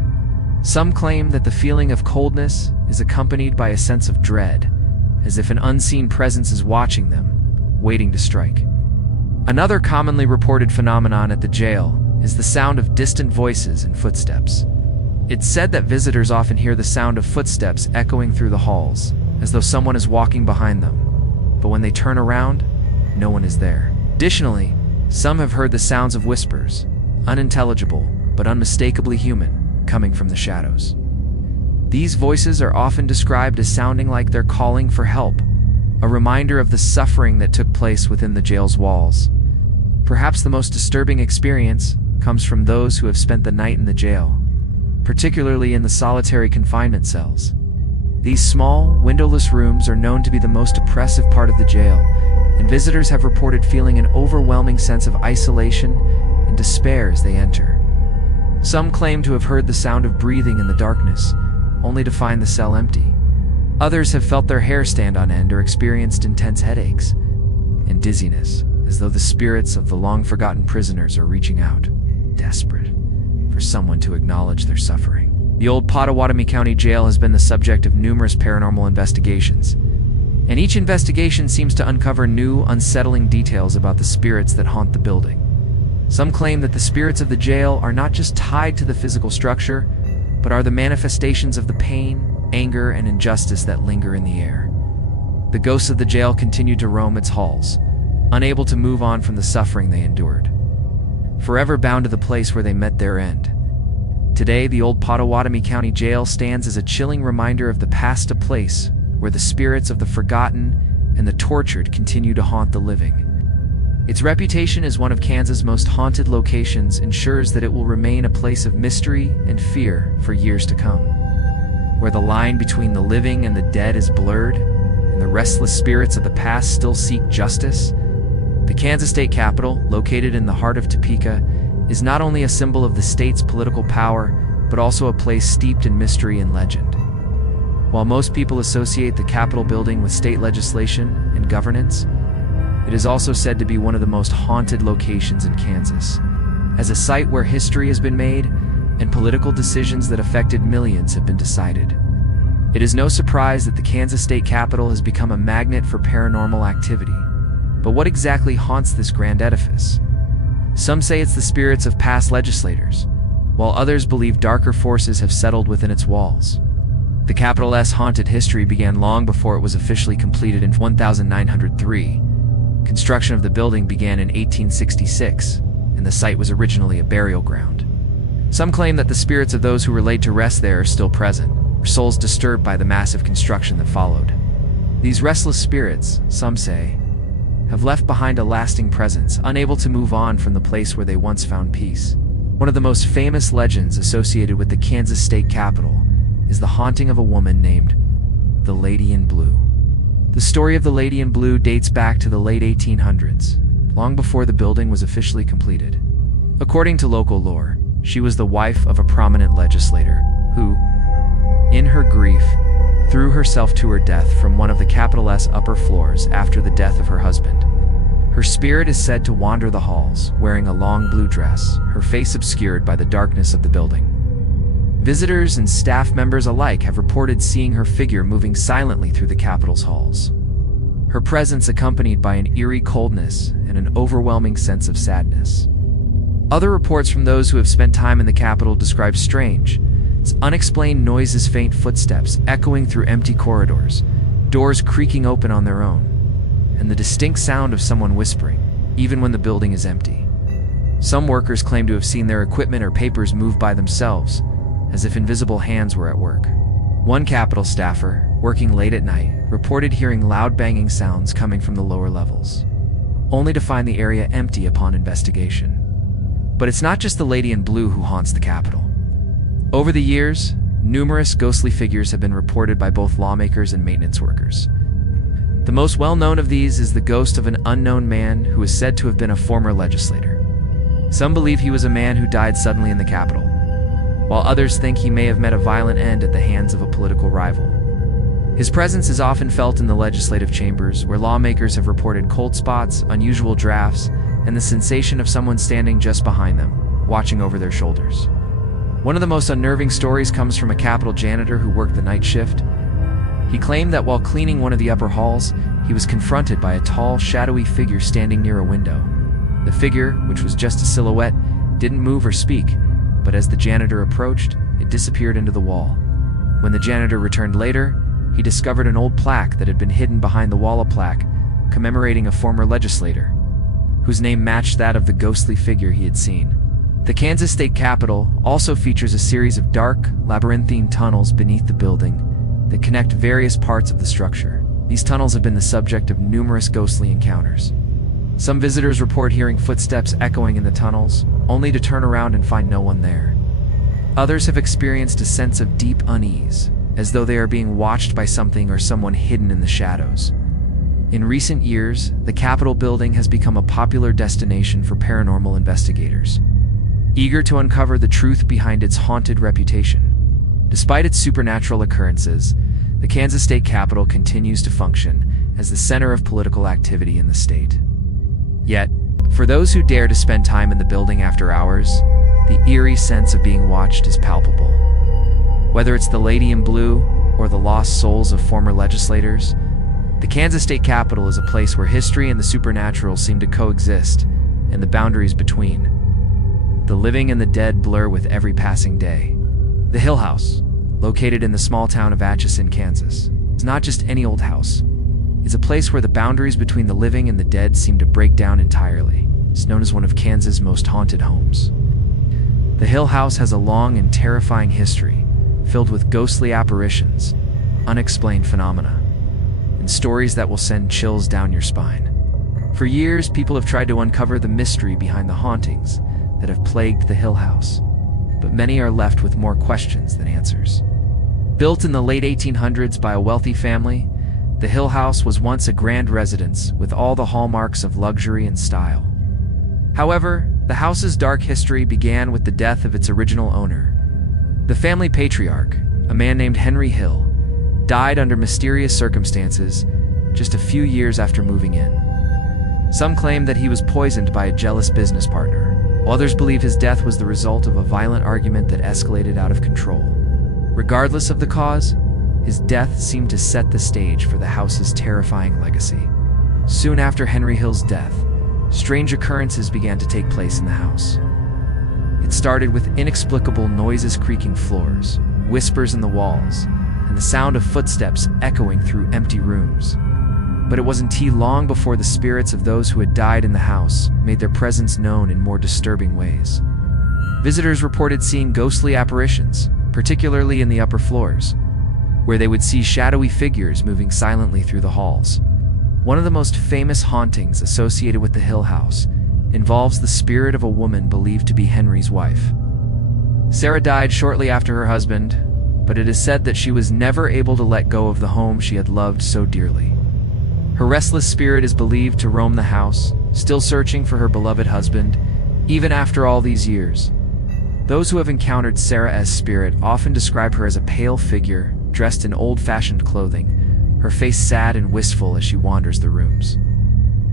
Some claim that the feeling of coldness is accompanied by a sense of dread, as if an unseen presence is watching them, waiting to strike. Another commonly reported phenomenon at the jail is the sound of distant voices and footsteps. It's said that visitors often hear the sound of footsteps echoing through the halls, as though someone is walking behind them. But when they turn around, no one is there. Additionally, some have heard the sounds of whispers, unintelligible but unmistakably human, coming from the shadows. These voices are often described as sounding like they're calling for help, a reminder of the suffering that took place within the jail's walls. Perhaps the most disturbing experience comes from those who have spent the night in the jail, particularly in the solitary confinement cells. These small, windowless rooms are known to be the most oppressive part of the jail, and visitors have reported feeling an overwhelming sense of isolation and despair as they enter. Some claim to have heard the sound of breathing in the darkness, only to find the cell empty. Others have felt their hair stand on end or experienced intense headaches and dizziness, as though the spirits of the long-forgotten prisoners are reaching out, desperate for someone to acknowledge their suffering. The old Pottawatomie County Jail has been the subject of numerous paranormal investigations, and each investigation seems to uncover new, unsettling details about the spirits that haunt the building. Some claim that the spirits of the jail are not just tied to the physical structure, but are the manifestations of the pain, anger, and injustice that linger in the air. The ghosts of the jail continue to roam its halls, unable to move on from the suffering they endured, forever bound to the place where they met their end. Today, the old Pottawatomie County Jail stands as a chilling reminder of the past, a place where the spirits of the forgotten and the tortured continue to haunt the living. Its reputation as one of Kansas' most haunted locations ensures that it will remain a place of mystery and fear for years to come, where the line between the living and the dead is blurred, and the restless spirits of the past still seek justice. The Kansas state capitol, located in the heart of Topeka, is not only a symbol of the state's political power, but also a place steeped in mystery and legend. While most people associate the Capitol building with state legislation and governance, it is also said to be one of the most haunted locations in Kansas, as a site where history has been made and political decisions that affected millions have been decided. It is no surprise that the Kansas state capitol has become a magnet for paranormal activity. But what exactly haunts this grand edifice? Some say it's the spirits of past legislators, while others believe darker forces have settled within its walls. The Capitol's haunted history began long before it was officially completed in 1903. Construction of the building began in 1866, and the site was originally a burial ground. Some claim that the spirits of those who were laid to rest there are still present, or souls disturbed by the massive construction that followed. These restless spirits, some say, have left behind a lasting presence, unable to move on from the place where they once found peace. One of the most famous legends associated with the Kansas state capitol is the haunting of a woman named the Lady in Blue. The story of the Lady in Blue dates back to the late 1800s, long before the building was officially completed. According to local lore, she was the wife of a prominent legislator who, in her grief, threw herself to her death from one of the Capitol's upper floors after the death of her husband. Her spirit is said to wander the halls, wearing a long blue dress, her face obscured by the darkness of the building. Visitors and staff members alike have reported seeing her figure moving silently through the Capitol's halls, her presence accompanied by an eerie coldness and an overwhelming sense of sadness. Other reports from those who have spent time in the Capitol describe strange, unexplained noises, faint footsteps echoing through empty corridors, doors creaking open on their own, and the distinct sound of someone whispering, even when the building is empty. Some workers claim to have seen their equipment or papers move by themselves, as if invisible hands were at work. One Capitol staffer, working late at night, reported hearing loud banging sounds coming from the lower levels, only to find the area empty upon investigation. But it's not just the Lady in Blue who haunts the Capitol. Over the years, numerous ghostly figures have been reported by both lawmakers and maintenance workers. The most well-known of these is the ghost of an unknown man who is said to have been a former legislator. Some believe he was a man who died suddenly in the Capitol, while others think he may have met a violent end at the hands of a political rival. His presence is often felt in the legislative chambers, where lawmakers have reported cold spots, unusual drafts, and the sensation of someone standing just behind them, watching over their shoulders. One of the most unnerving stories comes from a Capitol janitor who worked the night shift. He claimed that while cleaning one of the upper halls, he was confronted by a tall, shadowy figure standing near a window. The figure, which was just a silhouette, didn't move or speak, but as the janitor approached, it disappeared into the wall. When the janitor returned later, he discovered an old plaque that had been hidden behind the wall, a plaque commemorating a former legislator, whose name matched that of the ghostly figure he had seen. The Kansas state capitol also features a series of dark, labyrinthine tunnels beneath the building that connect various parts of the structure. These tunnels have been the subject of numerous ghostly encounters. Some visitors report hearing footsteps echoing in the tunnels, only to turn around and find no one there. Others have experienced a sense of deep unease, as though they are being watched by something or someone hidden in the shadows. In recent years, the Capitol building has become a popular destination for paranormal investigators. eager to uncover the truth behind its haunted reputation. Despite its supernatural occurrences, the Kansas state capitol continues to function as the center of political activity in the state. Yet, for those who dare to spend time in the building after hours, the eerie sense of being watched is palpable. Whether it's the lady in blue or the lost souls of former legislators, the Kansas state capitol is a place where history and the supernatural seem to coexist, and the boundaries between the living and the dead blur with every passing day. The Hill House, located in the small town of Atchison, Kansas, is not just any old house. It's a place where the boundaries between the living and the dead seem to break down entirely. It's known as one of Kansas' most haunted homes. The Hill House has a long and terrifying history, filled with ghostly apparitions, unexplained phenomena, and stories that will send chills down your spine. For years, people have tried to uncover the mystery behind the hauntings that have plagued the Hill House, but many are left with more questions than answers. Built in the late 1800s by a wealthy family, the Hill House was once a grand residence with all the hallmarks of luxury and style. However, the house's dark history began with the death of its original owner. The family patriarch, a man named Henry Hill, died under mysterious circumstances just a few years after moving in. Some claim that he was poisoned by a jealous business partner, while others believe his death was the result of a violent argument that escalated out of control. Regardless of the cause, his death seemed to set the stage for the house's terrifying legacy. Soon after Henry Hill's death, strange occurrences began to take place in the house. It started with inexplicable noises creaking floors, whispers in the walls, and the sound of footsteps echoing through empty rooms. But it wasn't too long before the spirits of those who had died in the house made their presence known in more disturbing ways. Visitors reported seeing ghostly apparitions, particularly in the upper floors, where they would see shadowy figures moving silently through the halls. One of the most famous hauntings associated with the Hill House involves the spirit of a woman believed to be Henry's wife. Sarah died shortly after her husband, but it is said that she was never able to let go of the home she had loved so dearly. Her restless spirit is believed to roam the house, still searching for her beloved husband, even after all these years. Those who have encountered Sarah's spirit often describe her as a pale figure, dressed in old-fashioned clothing, her face sad and wistful as she wanders the rooms.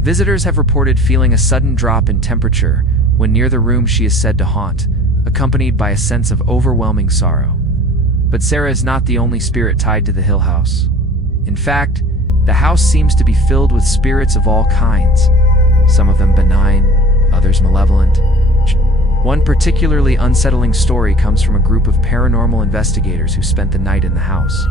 Visitors have reported feeling a sudden drop in temperature when near the room she is said to haunt, accompanied by a sense of overwhelming sorrow. But Sarah is not the only spirit tied to the Hill House. In fact, the house seems to be filled with spirits of all kinds, some of them benign, others malevolent. One particularly unsettling story comes from a group of paranormal investigators who spent the night in the house.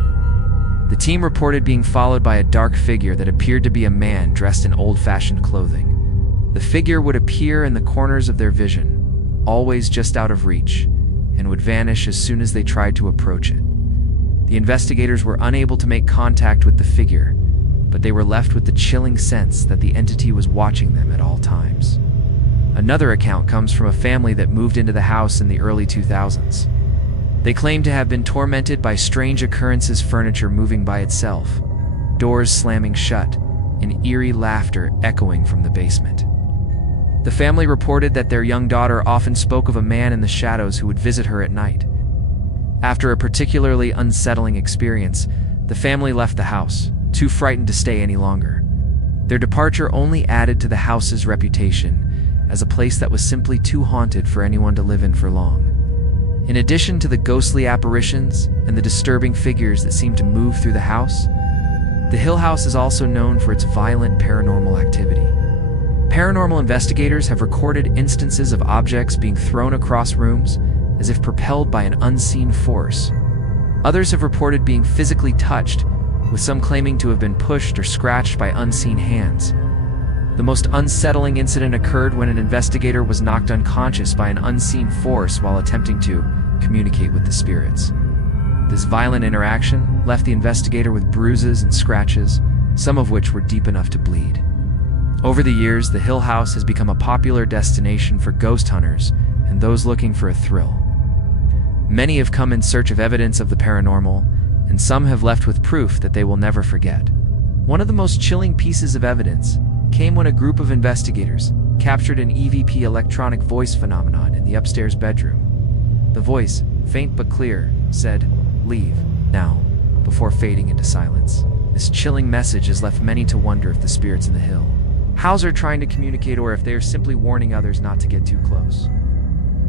The team reported being followed by a dark figure that appeared to be a man dressed in old-fashioned clothing. The figure would appear in the corners of their vision, always just out of reach, and would vanish as soon as they tried to approach it. The investigators were unable to make contact with the figure, but they were left with the chilling sense that the entity was watching them at all times. Another account comes from a family that moved into the house in the early 2000s. They claim to have been tormented by strange occurrences, furniture moving by itself, doors slamming shut, and eerie laughter echoing from the basement. The family reported that their young daughter often spoke of a man in the shadows who would visit her at night. After a particularly unsettling experience, the family left the house, too frightened to stay any longer. Their departure only added to the house's reputation as a place that was simply too haunted for anyone to live in for long. In addition to the ghostly apparitions and the disturbing figures that seem to move through the house, the Hill House is also known for its violent paranormal activity. Paranormal investigators have recorded instances of objects being thrown across rooms as if propelled by an unseen force. Others have reported being physically touched, with some claiming to have been pushed or scratched by unseen hands. The most unsettling incident occurred when an investigator was knocked unconscious by an unseen force while attempting to communicate with the spirits. This violent interaction left the investigator with bruises and scratches, some of which were deep enough to bleed. Over the years, the Hill House has become a popular destination for ghost hunters and those looking for a thrill. Many have come in search of evidence of the paranormal, and some have left with proof that they will never forget. One of the most chilling pieces of evidence came when a group of investigators, captured an EVP electronic voice phenomenon in the upstairs bedroom. The voice, faint but clear, said, "Leave, now," before fading into silence. This chilling message has left many to wonder if the spirits in the hill house are trying to communicate or if they are simply warning others not to get too close.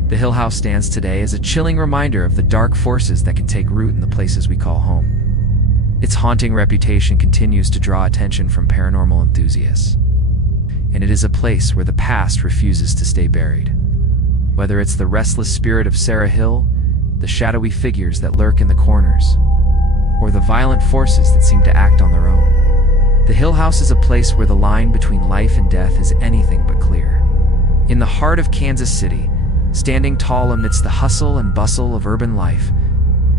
The Hill House stands today as a chilling reminder of the dark forces that can take root in the places we call home. Its haunting reputation continues to draw attention from paranormal enthusiasts, and it is a place where the past refuses to stay buried. Whether it's the restless spirit of Sarah Hill, the shadowy figures that lurk in the corners, or the violent forces that seem to act on their own, the Hill House is a place where the line between life and death is anything but clear. In the heart of Kansas City, standing tall amidst the hustle and bustle of urban life,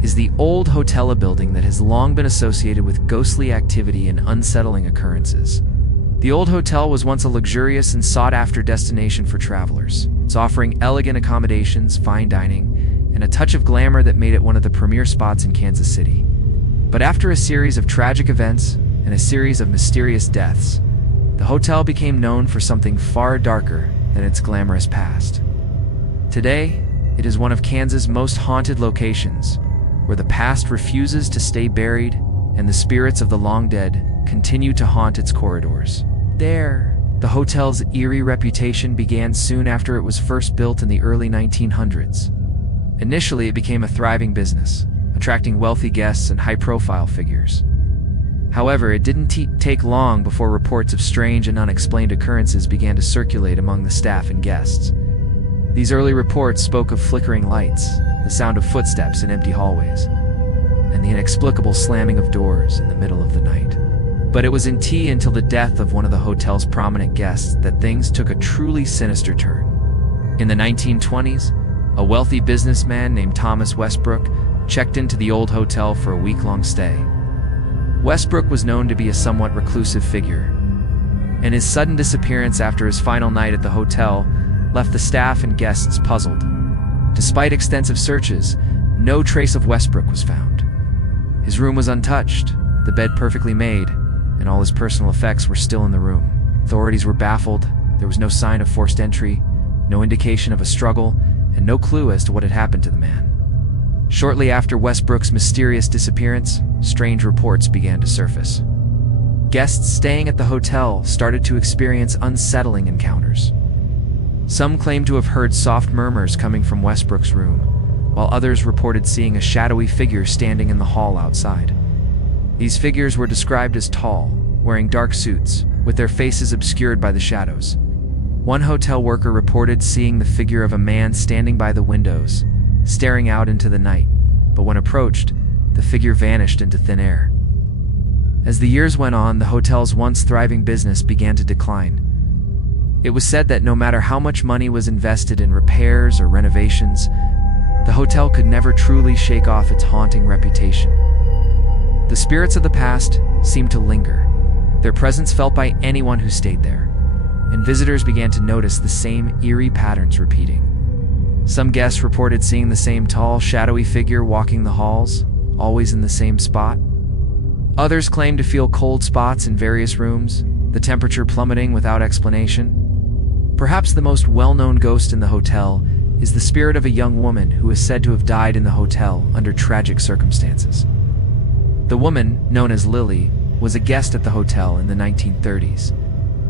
is the old Hotella building that has long been associated with ghostly activity and unsettling occurrences. The old hotel was once a luxurious and sought-after destination for travelers. It's offering elegant accommodations, fine dining, and a touch of glamour that made it one of the premier spots in Kansas City. But after a series of tragic events and a series of mysterious deaths, the hotel became known for something far darker than its glamorous past. Today, it is one of Kansas' most haunted locations, where the past refuses to stay buried and the spirits of the long dead continue to haunt its corridors. There, the hotel's eerie reputation began soon after it was first built in the early 1900s. Initially, it became a thriving business, attracting wealthy guests and high-profile figures. However, it didn't take long before reports of strange and unexplained occurrences began to circulate among the staff and guests. These early reports spoke of flickering lights, the sound of footsteps in empty hallways, and the inexplicable slamming of doors in the middle of the night. But it was until the death of one of the hotel's prominent guests that things took a truly sinister turn. In the 1920s, a wealthy businessman named Thomas Westbrook checked into the old hotel for a week-long stay. Westbrook was known to be a somewhat reclusive figure, and his sudden disappearance after his final night at the hotel left the staff and guests puzzled. Despite extensive searches, no trace of Westbrook was found. His room was untouched, the bed perfectly made, and all his personal effects were still in the room. Authorities were baffled. There was no sign of forced entry, no indication of a struggle, and no clue as to what had happened to the man. Shortly after Westbrook's mysterious disappearance, strange reports began to surface. Guests staying at the hotel started to experience unsettling encounters. Some claimed to have heard soft murmurs coming from Westbrook's room, while others reported seeing a shadowy figure standing in the hall outside. These figures were described as tall, wearing dark suits, with their faces obscured by the shadows. One hotel worker reported seeing the figure of a man standing by the windows, staring out into the night, but when approached, the figure vanished into thin air. As the years went on, the hotel's once thriving business began to decline. It was said that no matter how much money was invested in repairs or renovations, the hotel could never truly shake off its haunting reputation. The spirits of the past seemed to linger, their presence felt by anyone who stayed there, and visitors began to notice the same eerie patterns repeating. Some guests reported seeing the same tall, shadowy figure walking the halls, always in the same spot. Others claimed to feel cold spots in various rooms, the temperature plummeting without explanation. Perhaps the most well-known ghost in the hotel is the spirit of a young woman who is said to have died in the hotel under tragic circumstances. The woman, known as Lily, was a guest at the hotel in the 1930s.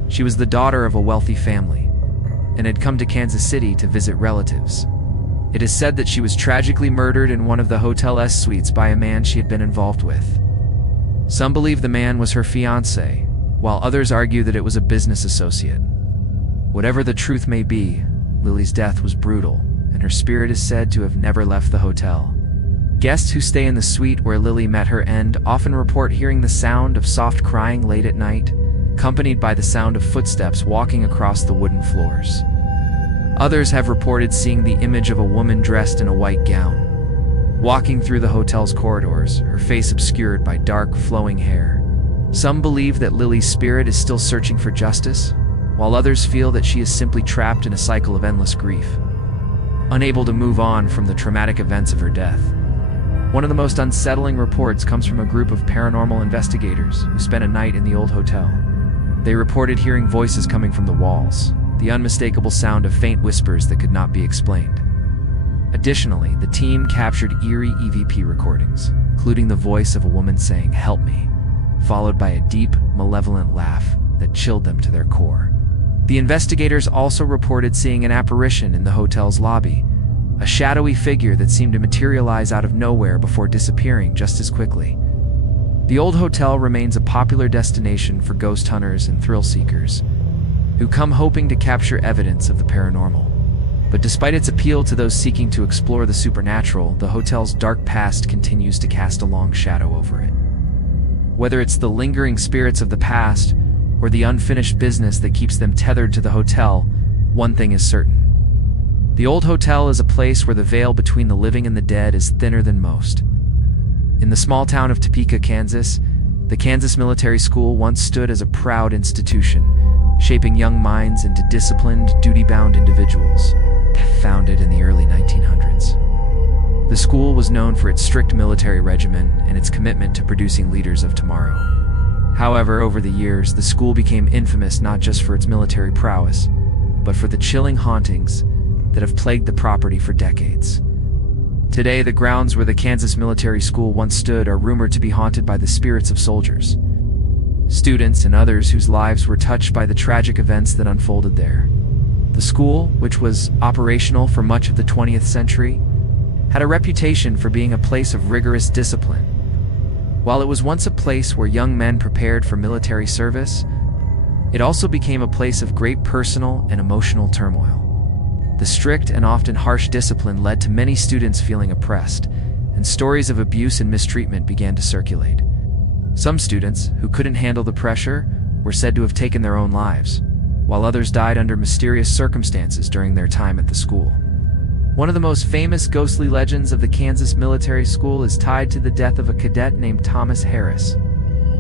She was the daughter of a wealthy family and had come to Kansas City to visit relatives. It is said that she was tragically murdered in one of the hotel's suites by a man she had been involved with. Some believe the man was her fiancé, while others argue that it was a business associate. Whatever the truth may be, Lily's death was brutal, and her spirit is said to have never left the hotel. Guests who stay in the suite where Lily met her end often report hearing the sound of soft crying late at night, accompanied by the sound of footsteps walking across the wooden floors. Others have reported seeing the image of a woman dressed in a white gown, walking through the hotel's corridors, her face obscured by dark, flowing hair. Some believe that Lily's spirit is still searching for justice, while others feel that she is simply trapped in a cycle of endless grief, unable to move on from the traumatic events of her death. One of the most unsettling reports comes from a group of paranormal investigators who spent a night in the old hotel. They reported hearing voices coming from the walls, the unmistakable sound of faint whispers that could not be explained. Additionally, the team captured eerie EVP recordings, including the voice of a woman saying, "Help me," followed by a deep, malevolent laugh that chilled them to their core. The investigators also reported seeing an apparition in the hotel's lobby, a shadowy figure that seemed to materialize out of nowhere before disappearing just as quickly. The old hotel remains a popular destination for ghost hunters and thrill seekers, who come hoping to capture evidence of the paranormal. But despite its appeal to those seeking to explore the supernatural, the hotel's dark past continues to cast a long shadow over it. Whether it's the lingering spirits of the past or the unfinished business that keeps them tethered to the hotel, one thing is certain. The old hotel is a place where the veil between the living and the dead is thinner than most. In the small town of Topeka, Kansas, the Kansas Military School once stood as a proud institution, shaping young minds into disciplined, duty-bound individuals. Founded in the early 1900s. The school was known for its strict military regimen and its commitment to producing leaders of tomorrow. However, over the years, the school became infamous not just for its military prowess, but for the chilling hauntings that have plagued the property for decades. Today, the grounds where the Kansas Military School once stood are rumored to be haunted by the spirits of soldiers, students, and others whose lives were touched by the tragic events that unfolded there. The school, which was operational for much of the 20th century, had a reputation for being a place of rigorous discipline. While it was once a place where young men prepared for military service, it also became a place of great personal and emotional turmoil. The strict and often harsh discipline led to many students feeling oppressed, and stories of abuse and mistreatment began to circulate. Some students, who couldn't handle the pressure, were said to have taken their own lives, while others died under mysterious circumstances during their time at the school. One of the most famous ghostly legends of the Kansas Military School is tied to the death of a cadet named Thomas Harris.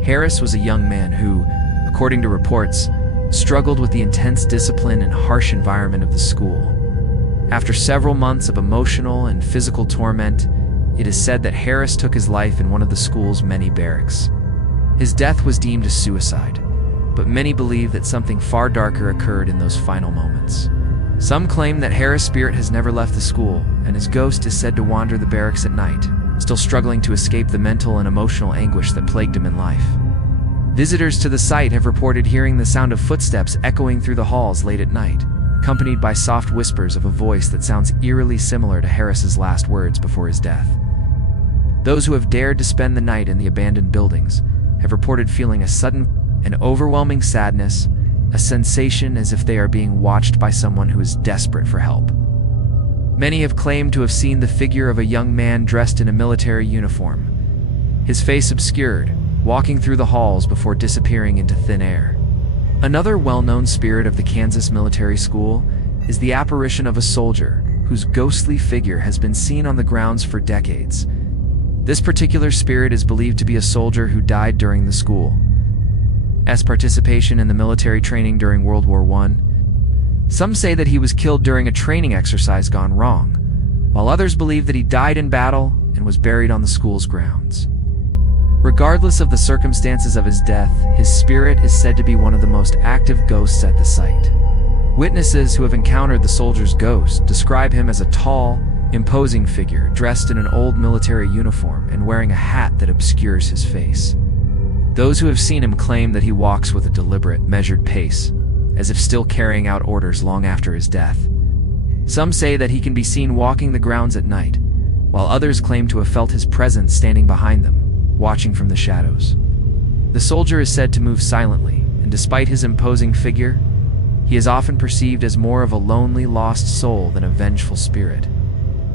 Harris was a young man who, according to reports, struggled with the intense discipline and harsh environment of the school. After several months of emotional and physical torment, it is said that Harris took his life in one of the school's many barracks. His death was deemed a suicide, but many believe that something far darker occurred in those final moments. Some claim that Harris' spirit has never left the school, and his ghost is said to wander the barracks at night, still struggling to escape the mental and emotional anguish that plagued him in life. Visitors to the site have reported hearing the sound of footsteps echoing through the halls late at night, accompanied by soft whispers of a voice that sounds eerily similar to Harris's last words before his death. Those who have dared to spend the night in the abandoned buildings have reported feeling a sudden and overwhelming sadness, a sensation as if they are being watched by someone who is desperate for help. Many have claimed to have seen the figure of a young man dressed in a military uniform, his face obscured, walking through the halls before disappearing into thin air. Another well-known spirit of the Kansas Military School is the apparition of a soldier whose ghostly figure has been seen on the grounds for decades. This particular spirit is believed to be a soldier who died during the school's participation in the military training during World War I. Some say that he was killed during a training exercise gone wrong, while others believe that he died in battle and was buried on the school's grounds. Regardless of the circumstances of his death, his spirit is said to be one of the most active ghosts at the site. Witnesses who have encountered the soldier's ghost describe him as a tall, imposing figure dressed in an old military uniform and wearing a hat that obscures his face. Those who have seen him claim that he walks with a deliberate, measured pace, as if still carrying out orders long after his death. Some say that he can be seen walking the grounds at night, while others claim to have felt his presence standing behind them, watching from the shadows. The soldier is said to move silently, and despite his imposing figure, he is often perceived as more of a lonely, lost soul than a vengeful spirit.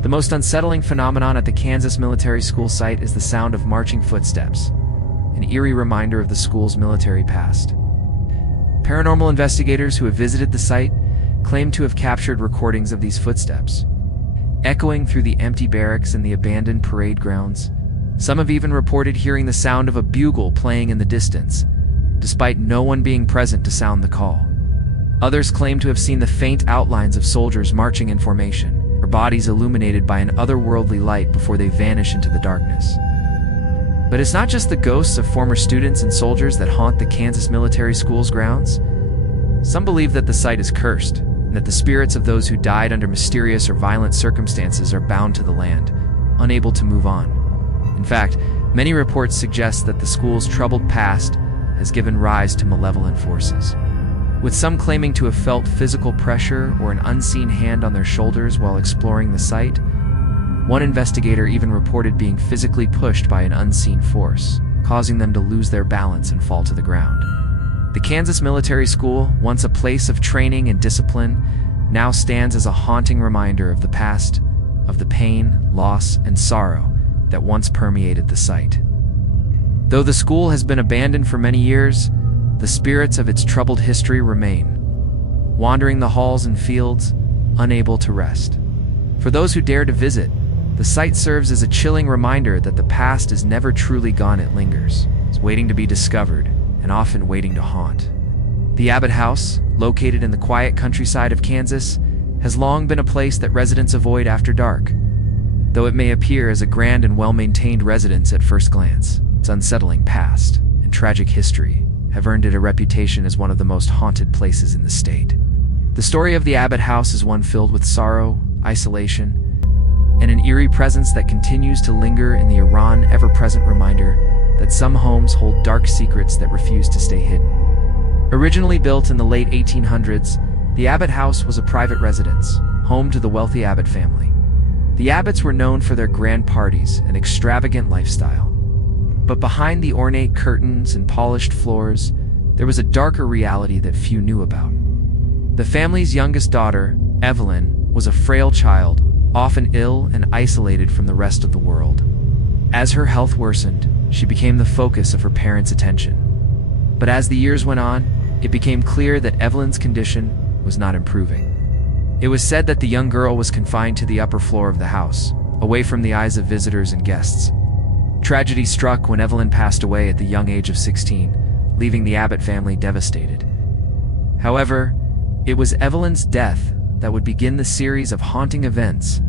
The most unsettling phenomenon at the Kansas Military School site is the sound of marching footsteps, an eerie reminder of the school's military past. Paranormal investigators who have visited the site claim to have captured recordings of these footsteps, echoing through the empty barracks and the abandoned parade grounds. Some have even reported hearing the sound of a bugle playing in the distance, despite no one being present to sound the call. Others claim to have seen the faint outlines of soldiers marching in formation, their bodies illuminated by an otherworldly light before they vanish into the darkness. But it's not just the ghosts of former students and soldiers that haunt the Kansas Military School's grounds. Some believe that the site is cursed, and that the spirits of those who died under mysterious or violent circumstances are bound to the land, unable to move on. In fact, many reports suggest that the school's troubled past has given rise to malevolent forces, with some claiming to have felt physical pressure or an unseen hand on their shoulders while exploring the site. One investigator even reported being physically pushed by an unseen force, causing them to lose their balance and fall to the ground. The Kansas Military School, once a place of training and discipline, now stands as a haunting reminder of the past, of the pain, loss, and sorrow that once permeated the site. Though the school has been abandoned for many years, the spirits of its troubled history remain, wandering the halls and fields, unable to rest. For those who dare to visit, the site serves as a chilling reminder that the past is never truly gone. It lingers, it's waiting to be discovered, and often waiting to haunt. The Abbott House, located in the quiet countryside of Kansas, has long been a place that residents avoid after dark. Though it may appear as a grand and well-maintained residence at first glance, its unsettling past and tragic history have earned it a reputation as one of the most haunted places in the state. The story of the Abbott House is one filled with sorrow, isolation, and an eerie presence that continues to linger in the ever-present reminder that some homes hold dark secrets that refuse to stay hidden. Originally built in the late 1800s, the Abbott House was a private residence, home to the wealthy Abbott family. The Abbotts were known for their grand parties and extravagant lifestyle. But behind the ornate curtains and polished floors, there was a darker reality that few knew about. The family's youngest daughter, Evelyn, was a frail child, often ill and isolated from the rest of the world. As her health worsened, she became the focus of her parents' attention. But as the years went on, it became clear that Evelyn's condition was not improving. It was said that the young girl was confined to the upper floor of the house, away from the eyes of visitors and guests. Tragedy struck when Evelyn passed away at the young age of 16, leaving the Abbott family devastated. However, it was Evelyn's death that would begin the series of haunting events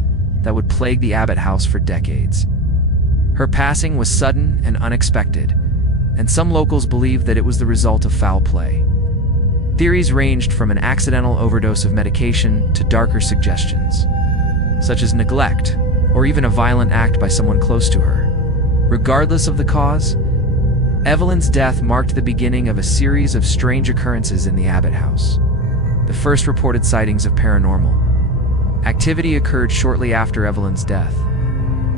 that would plague the Abbott house for decades. Her passing was sudden and unexpected, and some locals believed that it was the result of foul play. Theories ranged from an accidental overdose of medication to darker suggestions, such as neglect or even a violent act by someone close to her. Regardless of the cause, Evelyn's death marked the beginning of a series of strange occurrences in the Abbott house. The first reported sightings of paranormal activity occurred shortly after Evelyn's death,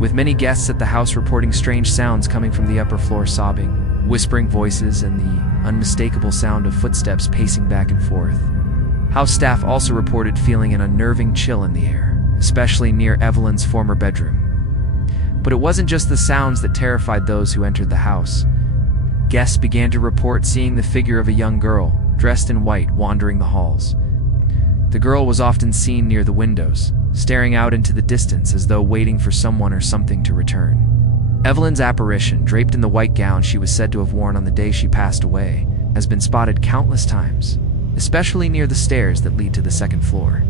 with many guests at the house reporting strange sounds coming from the upper floor, sobbing, whispering voices, and the unmistakable sound of footsteps pacing back and forth. House staff also reported feeling an unnerving chill in the air, especially near Evelyn's former bedroom. But it wasn't just the sounds that terrified those who entered the house. Guests began to report seeing the figure of a young girl, dressed in white, wandering the halls. The girl was often seen near the windows, staring out into the distance as though waiting for someone or something to return. Evelyn's apparition, draped in the white gown she was said to have worn on the day she passed away, has been spotted countless times, especially near the stairs that lead to the second floor.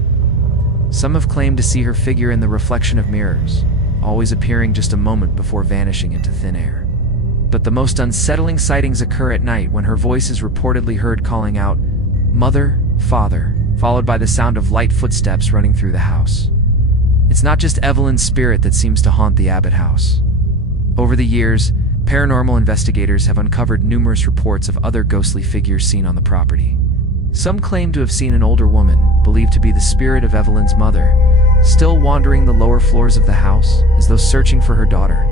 Some have claimed to see her figure in the reflection of mirrors, always appearing just a moment before vanishing into thin air. But the most unsettling sightings occur at night, when her voice is reportedly heard calling out, "Mother, Father," followed by the sound of light footsteps running through the house. It's not just Evelyn's spirit that seems to haunt the Abbott house. Over the years, paranormal investigators have uncovered numerous reports of other ghostly figures seen on the property. Some claim to have seen an older woman, believed to be the spirit of Evelyn's mother, still wandering the lower floors of the house as though searching for her daughter.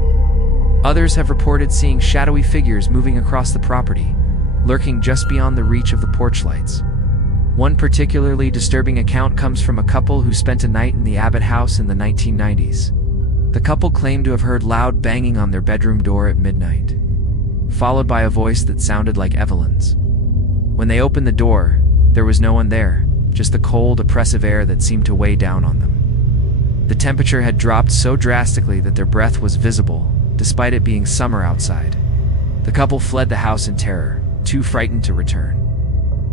Others have reported seeing shadowy figures moving across the property, lurking just beyond the reach of the porch lights. One particularly disturbing account comes from a couple who spent a night in the Abbott house in the 1990s. The couple claimed to have heard loud banging on their bedroom door at midnight, followed by a voice that sounded like Evelyn's. When they opened the door, there was no one there, just the cold, oppressive air that seemed to weigh down on them. The temperature had dropped so drastically that their breath was visible, despite it being summer outside. The couple fled the house in terror, too frightened to return.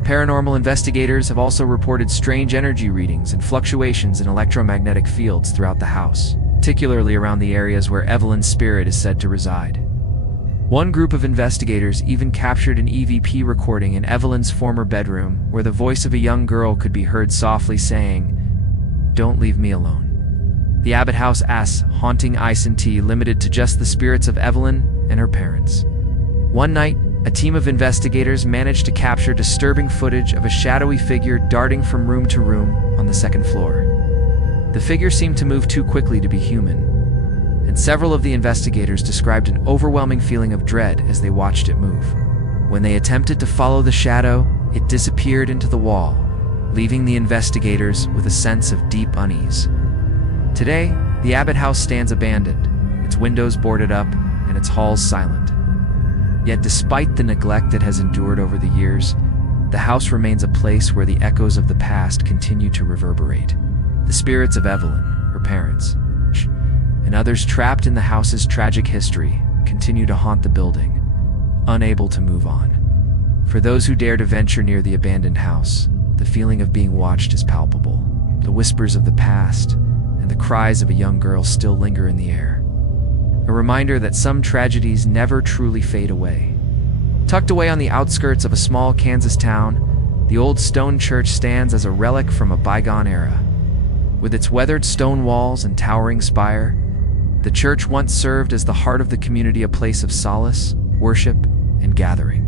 Paranormal investigators have also reported strange energy readings and fluctuations in electromagnetic fields throughout the house, particularly around the areas where Evelyn's spirit is said to reside. One group of investigators even captured an EVP recording in Evelyn's former bedroom where the voice of a young girl could be heard softly saying, "Don't leave me alone." The Abbott House haunting isn't limited to just the spirits of Evelyn and her parents. One night, a team of investigators managed to capture disturbing footage of a shadowy figure darting from room to room on the second floor. The figure seemed to move too quickly to be human, and several of the investigators described an overwhelming feeling of dread as they watched it move. When they attempted to follow the shadow, it disappeared into the wall, leaving the investigators with a sense of deep unease. Today, the Abbott House stands abandoned, its windows boarded up, and its halls silent. Yet despite the neglect it has endured over the years, the house remains a place where the echoes of the past continue to reverberate. The spirits of Evelyn, her parents, and others trapped in the house's tragic history continue to haunt the building, unable to move on. For those who dare to venture near the abandoned house, the feeling of being watched is palpable. The whispers of the past and the cries of a young girl still linger in the air. A reminder that some tragedies never truly fade away. Tucked away on the outskirts of a small Kansas town, the old stone church stands as a relic from a bygone era. With its weathered stone walls and towering spire, the church once served as the heart of the community, a place of solace, worship, and gathering.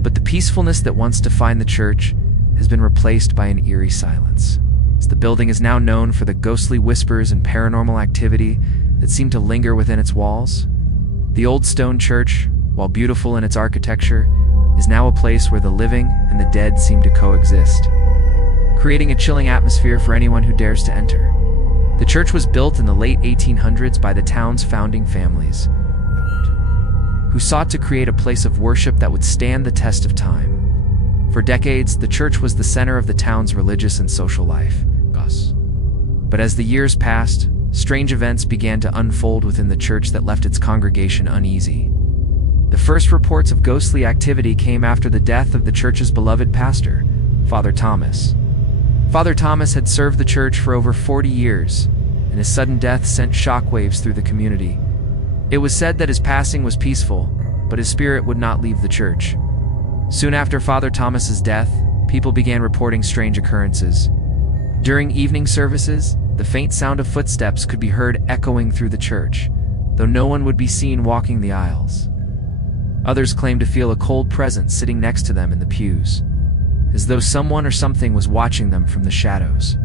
But the peacefulness that once defined the church has been replaced by an eerie silence. The building is now known for the ghostly whispers and paranormal activity that seem to linger within its walls. The old stone church, while beautiful in its architecture, is now a place where the living and the dead seem to coexist, creating a chilling atmosphere for anyone who dares to enter. The church was built in the late 1800s by the town's founding families, who sought to create a place of worship that would stand the test of time. For decades, the church was the center of the town's religious and social life. But as the years passed, strange events began to unfold within the church that left its congregation uneasy. The first reports of ghostly activity came after the death of the church's beloved pastor, Father Thomas. Father Thomas had served the church for over 40 years, and his sudden death sent shockwaves through the community. It was said that his passing was peaceful, but his spirit would not leave the church. Soon after Father Thomas's death, people began reporting strange occurrences. During evening services, the faint sound of footsteps could be heard echoing through the church, though no one would be seen walking the aisles. Others claimed to feel a cold presence sitting next to them in the pews, as though someone or something was watching them from the shadows.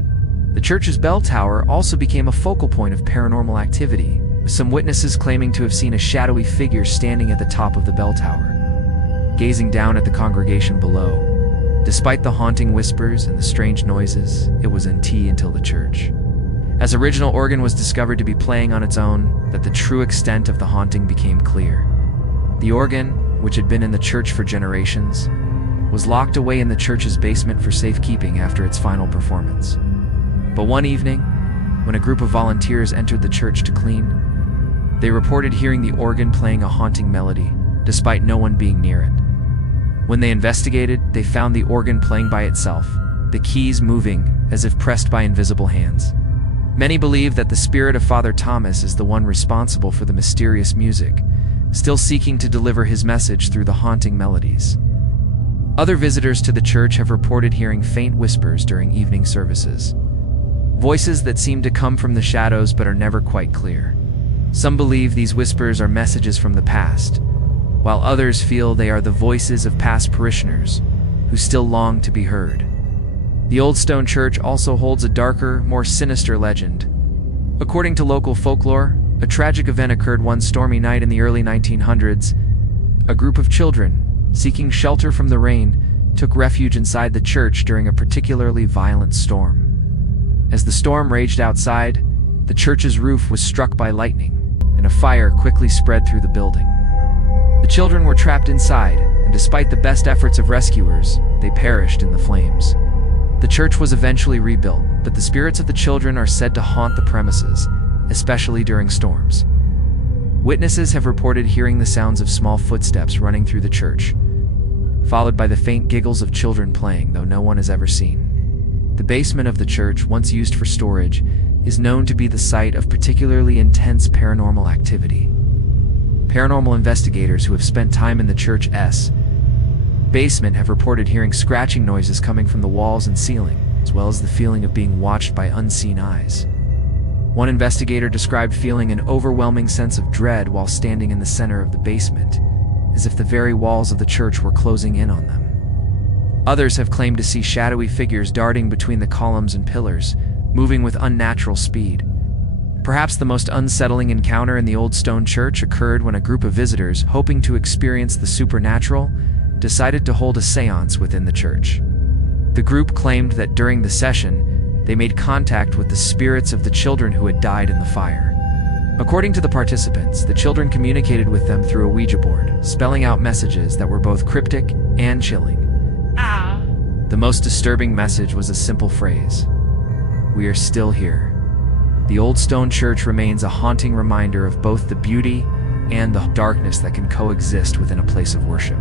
The church's bell tower also became a focal point of paranormal activity, with some witnesses claiming to have seen a shadowy figure standing at the top of the bell tower, gazing down at the congregation below. Despite the haunting whispers and the strange noises, it was empty until the church. As original organ was discovered to be playing on its own, that the true extent of the haunting became clear. The organ, which had been in the church for generations, was locked away in the church's basement for safekeeping after its final performance. But one evening, when a group of volunteers entered the church to clean, they reported hearing the organ playing a haunting melody, despite no one being near it. When they investigated, they found the organ playing by itself, the keys moving as if pressed by invisible hands. Many believe that the spirit of Father Thomas is the one responsible for the mysterious music, still seeking to deliver his message through the haunting melodies. Other visitors to the church have reported hearing faint whispers during evening services, voices that seem to come from the shadows but are never quite clear. Some believe these whispers are messages from the past, while others feel they are the voices of past parishioners who still long to be heard. The old stone church also holds a darker, more sinister legend. According to local folklore, a tragic event occurred one stormy night in the early 1900s. A group of children, seeking shelter from the rain, took refuge inside the church during a particularly violent storm. As the storm raged outside, the church's roof was struck by lightning, and a fire quickly spread through the building. The children were trapped inside, and despite the best efforts of rescuers, they perished in the flames. The church was eventually rebuilt, but the spirits of the children are said to haunt the premises, especially during storms. Witnesses have reported hearing the sounds of small footsteps running through the church, followed by the faint giggles of children playing, though no one has ever seen. The basement of the church, once used for storage, is known to be the site of particularly intense paranormal activity. Paranormal investigators who have spent time in the church's basement have reported hearing scratching noises coming from the walls and ceiling, as well as the feeling of being watched by unseen eyes. One investigator described feeling an overwhelming sense of dread while standing in the center of the basement, as if the very walls of the church were closing in on them. Others have claimed to see shadowy figures darting between the columns and pillars, moving with unnatural speed. Perhaps the most unsettling encounter in the old stone church occurred when a group of visitors, hoping to experience the supernatural, decided to hold a seance within the church. The group claimed that during the session, they made contact with the spirits of the children who had died in the fire. According to the participants, the children communicated with them through a Ouija board, spelling out messages that were both cryptic and chilling. The most disturbing message was a simple phrase: "We are still here." The old stone church remains a haunting reminder of both the beauty and the darkness that can coexist within a place of worship.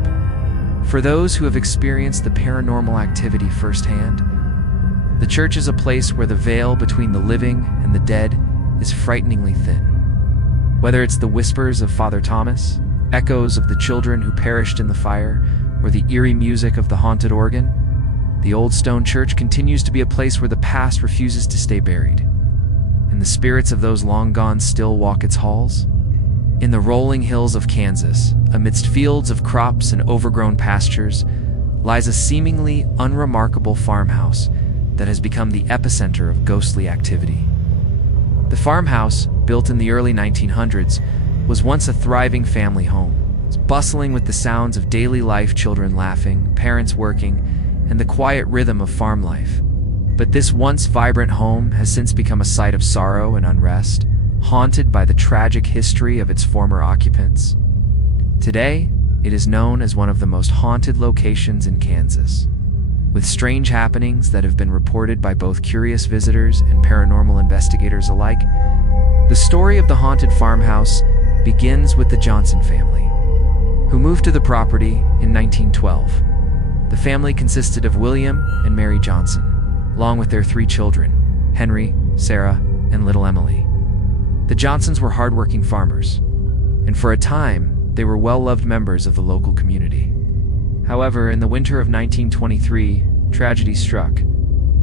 For those who have experienced the paranormal activity firsthand, the church is a place where the veil between the living and the dead is frighteningly thin. Whether it's the whispers of Father Thomas, echoes of the children who perished in the fire, or the eerie music of the haunted organ, the old stone church continues to be a place where the past refuses to stay buried, and the spirits of those long gone still walk its halls. In the rolling hills of Kansas, amidst fields of crops and overgrown pastures, lies a seemingly unremarkable farmhouse that has become the epicenter of ghostly activity. The farmhouse, built in the early 1900s, was once a thriving family home, bustling with the sounds of daily life, children laughing, parents working, and the quiet rhythm of farm life. But this once vibrant home has since become a site of sorrow and unrest, haunted by the tragic history of its former occupants. Today, it is known as one of the most haunted locations in Kansas, with strange happenings that have been reported by both curious visitors and paranormal investigators alike. The story of the haunted farmhouse begins with the Johnson family, who moved to the property in 1912. The family consisted of William and Mary Johnson, along with their 3 children, Henry, Sarah, and little Emily. The Johnsons were hardworking farmers, and for a time, they were well-loved members of the local community. However, in the winter of 1923, tragedy struck.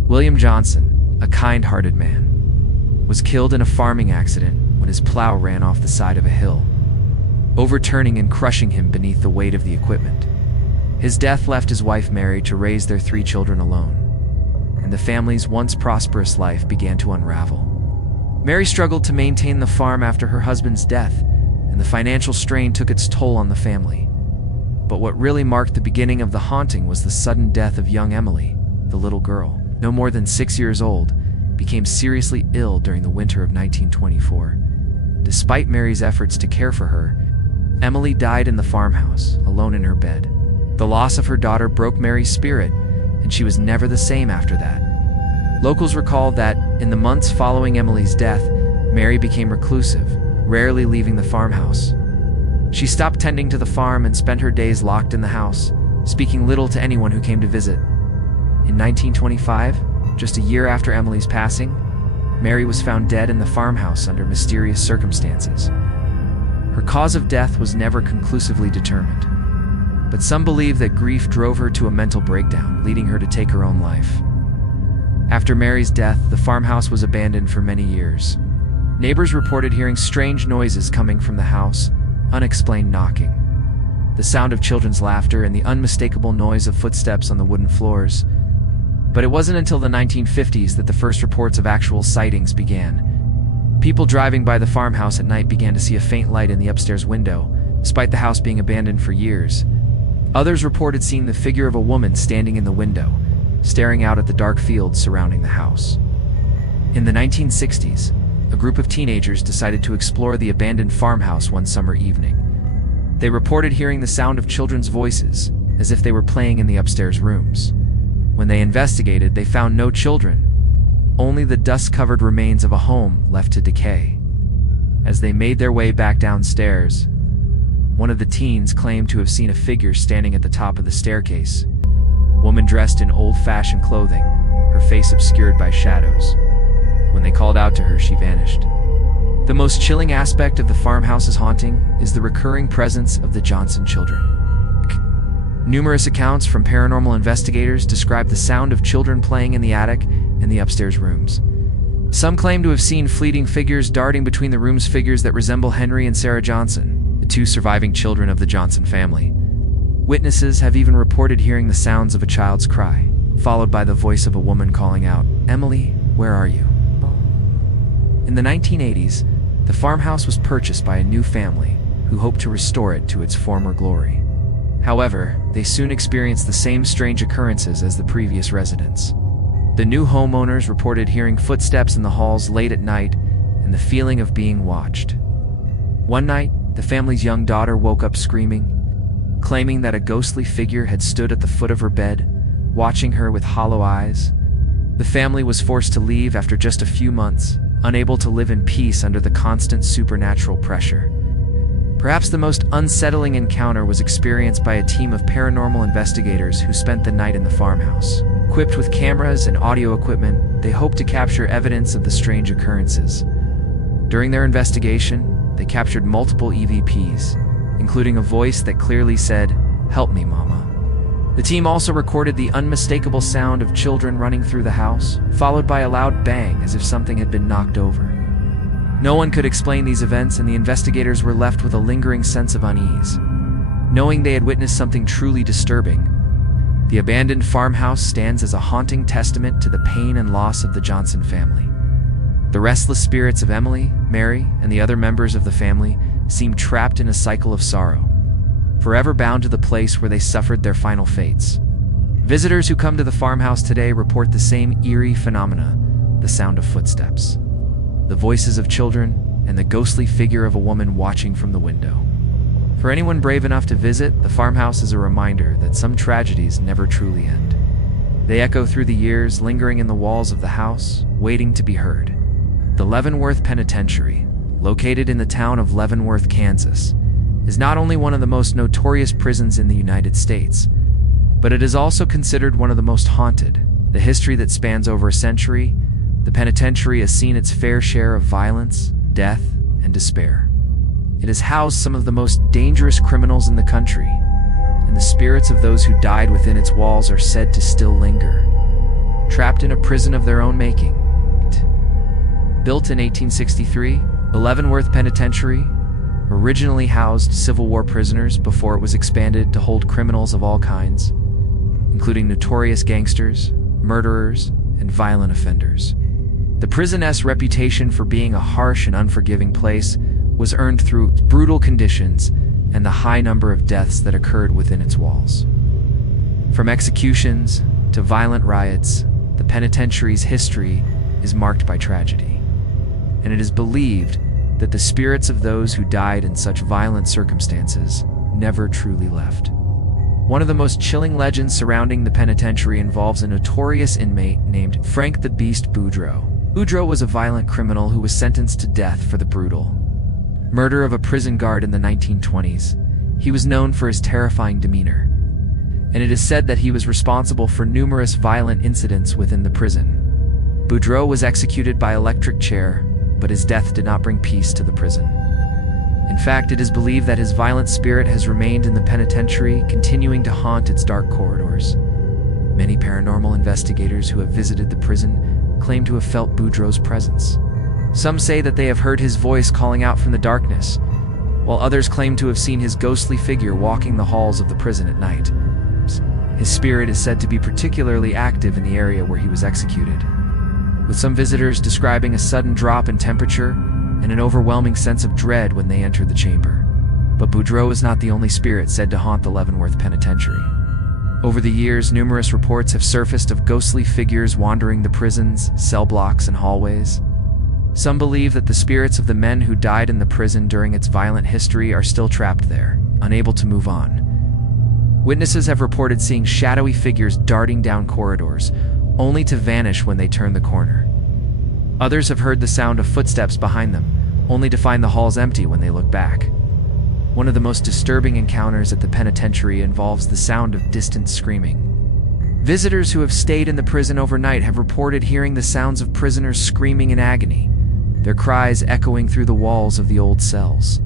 William Johnson, a kind-hearted man, was killed in a farming accident when his plow ran off the side of a hill, overturning and crushing him beneath the weight of the equipment. His death left his wife Mary to raise their 3 children alone, and the family's once prosperous life began to unravel. Mary struggled to maintain the farm after her husband's death, and the financial strain took its toll on the family. But what really marked the beginning of the haunting was the sudden death of young Emily. The little girl, no more than 6 years old, became seriously ill during the winter of 1924. Despite Mary's efforts to care for her, Emily died in the farmhouse, alone in her bed. The loss of her daughter broke Mary's spirit, and she was never the same after that. Locals recall that, in the months following Emily's death, Mary became reclusive, rarely leaving the farmhouse. She stopped tending to the farm and spent her days locked in the house, speaking little to anyone who came to visit. In 1925, just a year after Emily's passing, Mary was found dead in the farmhouse under mysterious circumstances. Her cause of death was never conclusively determined, but some believe that grief drove her to a mental breakdown, leading her to take her own life. After Mary's death, the farmhouse was abandoned for many years. Neighbors reported hearing strange noises coming from the house, unexplained knocking, the sound of children's laughter, and the unmistakable noise of footsteps on the wooden floors. But it wasn't until the 1950s that the first reports of actual sightings began. People driving by the farmhouse at night began to see a faint light in the upstairs window, despite the house being abandoned for years. Others reported seeing the figure of a woman standing in the window, staring out at the dark fields surrounding the house. In the 1960s, a group of teenagers decided to explore the abandoned farmhouse one summer evening. They reported hearing the sound of children's voices, as if they were playing in the upstairs rooms. When they investigated, they found no children, only the dust-covered remains of a home left to decay. As they made their way back downstairs, one of the teens claimed to have seen a figure standing at the top of the staircase, a woman dressed in old-fashioned clothing, her face obscured by shadows. When they called out to her, she vanished. The most chilling aspect of the farmhouse's haunting is the recurring presence of the Johnson children. Numerous accounts from paranormal investigators describe the sound of children playing in the attic and the upstairs rooms. Some claim to have seen fleeting figures darting between the rooms, figures that resemble Henry and Sarah Johnson, the two surviving children of the Johnson family. Witnesses have even reported hearing the sounds of a child's cry, followed by the voice of a woman calling out, "Emily, where are you?" In the 1980s, the farmhouse was purchased by a new family who hoped to restore it to its former glory. However, they soon experienced the same strange occurrences as the previous residents. The new homeowners reported hearing footsteps in the halls late at night and the feeling of being watched. One night, the family's young daughter woke up screaming, claiming that a ghostly figure had stood at the foot of her bed, watching her with hollow eyes. The family was forced to leave after just a few months, unable to live in peace under the constant supernatural pressure. Perhaps the most unsettling encounter was experienced by a team of paranormal investigators who spent the night in the farmhouse. Equipped with cameras and audio equipment, they hoped to capture evidence of the strange occurrences. During their investigation, they captured multiple EVPs, including a voice that clearly said, "Help me, Mama." The team also recorded the unmistakable sound of children running through the house, followed by a loud bang as if something had been knocked over. No one could explain these events, and the investigators were left with a lingering sense of unease, knowing they had witnessed something truly disturbing. The abandoned farmhouse stands as a haunting testament to the pain and loss of the Johnson family. The restless spirits of Emily, Mary, and the other members of the family seem trapped in a cycle of sorrow, forever bound to the place where they suffered their final fates. Visitors who come to the farmhouse today report the same eerie phenomena: the sound of footsteps, the voices of children, and the ghostly figure of a woman watching from the window. For anyone brave enough to visit, the farmhouse is a reminder that some tragedies never truly end. They echo through the years, lingering in the walls of the house, waiting to be heard. The Leavenworth Penitentiary, located in the town of Leavenworth, Kansas, is not only one of the most notorious prisons in the United States, but it is also considered one of the most haunted. The history that spans over a century, the penitentiary has seen its fair share of violence, death, and despair. It has housed some of the most dangerous criminals in the country, and the spirits of those who died within its walls are said to still linger, trapped in a prison of their own making. Built in 1863, the Leavenworth Penitentiary originally housed Civil War prisoners before it was expanded to hold criminals of all kinds, including notorious gangsters, murderers, and violent offenders. The prison's reputation for being a harsh and unforgiving place was earned through brutal conditions and the high number of deaths that occurred within its walls. From executions to violent riots, the penitentiary's history is marked by tragedy, and it is believed that the spirits of those who died in such violent circumstances never truly left. One of the most chilling legends surrounding the penitentiary involves a notorious inmate named Frank the Beast Boudreaux. Boudreaux was a violent criminal who was sentenced to death for the brutal murder of a prison guard in the 1920s. He was known for his terrifying demeanor, and it is said that he was responsible for numerous violent incidents within the prison. Boudreaux was executed by electric chair, but his death did not bring peace to the prison. In fact, it is believed that his violent spirit has remained in the penitentiary, continuing to haunt its dark corridors. Many paranormal investigators who have visited the prison claim to have felt Boudreaux's presence. Some say that they have heard his voice calling out from the darkness, while others claim to have seen his ghostly figure walking the halls of the prison at night. His spirit is said to be particularly active in the area where he was executed, with some visitors describing a sudden drop in temperature and an overwhelming sense of dread when they entered the chamber. But Boudreaux is not the only spirit said to haunt the Leavenworth Penitentiary. Over the years, numerous reports have surfaced of ghostly figures wandering the prison's cell blocks and hallways. Some believe that the spirits of the men who died in the prison during its violent history are still trapped there, unable to move on. Witnesses have reported seeing shadowy figures darting down corridors, only to vanish when they turn the corner. Others have heard the sound of footsteps behind them, only to find the halls empty when they look back. One of the most disturbing encounters at the penitentiary involves the sound of distant screaming. Visitors who have stayed in the prison overnight have reported hearing the sounds of prisoners screaming in agony, their cries echoing through the walls of the old cells.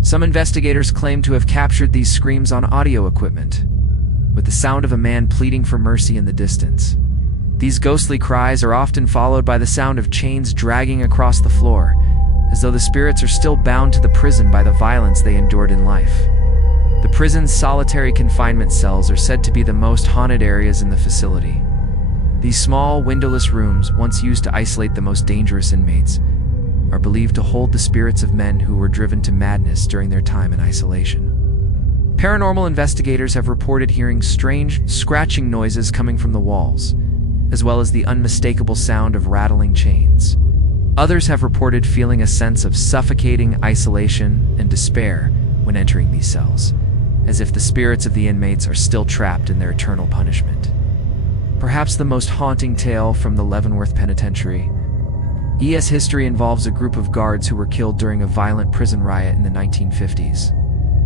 Some investigators claim to have captured these screams on audio equipment, with the sound of a man pleading for mercy in the distance. These ghostly cries are often followed by the sound of chains dragging across the floor, as though the spirits are still bound to the prison by the violence they endured in life. The prison's solitary confinement cells are said to be the most haunted areas in the facility. These small, windowless rooms, once used to isolate the most dangerous inmates, are believed to hold the spirits of men who were driven to madness during their time in isolation. Paranormal investigators have reported hearing strange, scratching noises coming from the walls, as well as the unmistakable sound of rattling chains. Others have reported feeling a sense of suffocating isolation and despair when entering these cells, as if the spirits of the inmates are still trapped in their eternal punishment. Perhaps the most haunting tale from the Leavenworth Penitentiary. ES history involves a group of guards who were killed during a violent prison riot in the 1950s.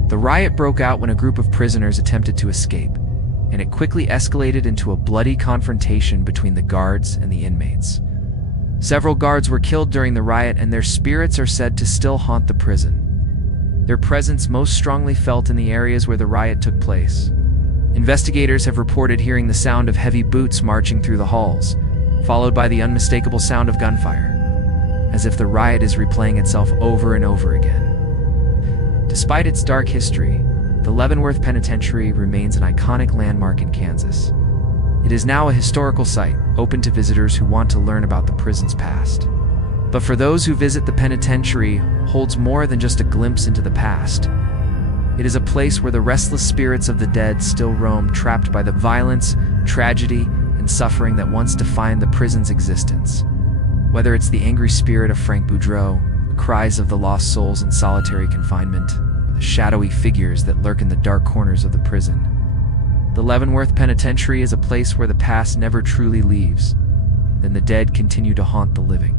The riot broke out when a group of prisoners attempted to escape, and it quickly escalated into a bloody confrontation between the guards and the inmates. Several guards were killed during the riot, and their spirits are said to still haunt the prison. Their presence most strongly felt in the areas where the riot took place. Investigators have reported hearing the sound of heavy boots marching through the halls, followed by the unmistakable sound of gunfire, as if the riot is replaying itself over and over again. Despite its dark history, the Leavenworth Penitentiary remains an iconic landmark in Kansas. It is now a historical site, open to visitors who want to learn about the prison's past. But for those who visit, the penitentiary holds more than just a glimpse into the past. It is a place where the restless spirits of the dead still roam, trapped by the violence, tragedy, and suffering that once defined the prison's existence. Whether it's the angry spirit of Frank Boudreau, the cries of the lost souls in solitary confinement, or the shadowy figures that lurk in the dark corners of the prison, the Leavenworth Penitentiary is a place where the past never truly leaves, then the dead continue to haunt the living.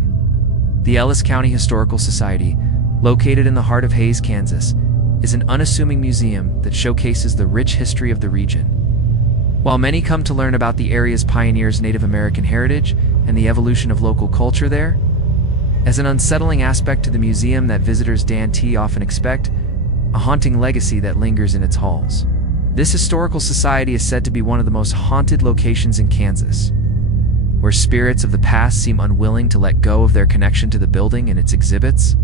The Ellis County Historical Society, located in the heart of Hays, Kansas, is an unassuming museum that showcases the rich history of the region. While many come to learn about the area's pioneers' Native American heritage and the evolution of local culture there, as an unsettling aspect to the museum that visitors often expect, a haunting legacy that lingers in its halls. This historical society is said to be one of the most haunted locations in Kansas, where spirits of the past seem unwilling to let go of their connection to the building and its exhibits.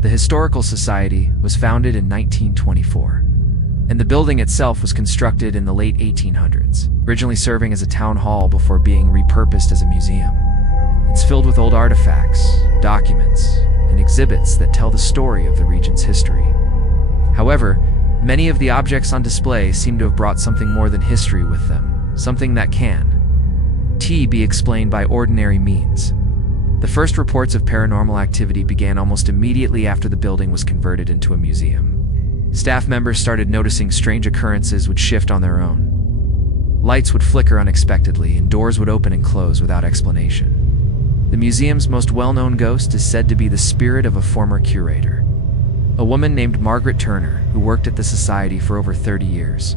The Historical Society was founded in 1924, and the building itself was constructed in the late 1800s, originally serving as a town hall before being repurposed as a museum. It's filled with old artifacts, documents, and exhibits that tell the story of the region's history. However, many of the objects on display seem to have brought something more than history with them, something that can be explained by ordinary means. The first reports of paranormal activity began almost immediately after the building was converted into a museum. Staff members started noticing strange occurrences would shift on their own. Lights would flicker unexpectedly, and doors would open and close without explanation. The museum's most well-known ghost is said to be the spirit of a former curator, a woman named Margaret Turner, who worked at the society for over 30 years.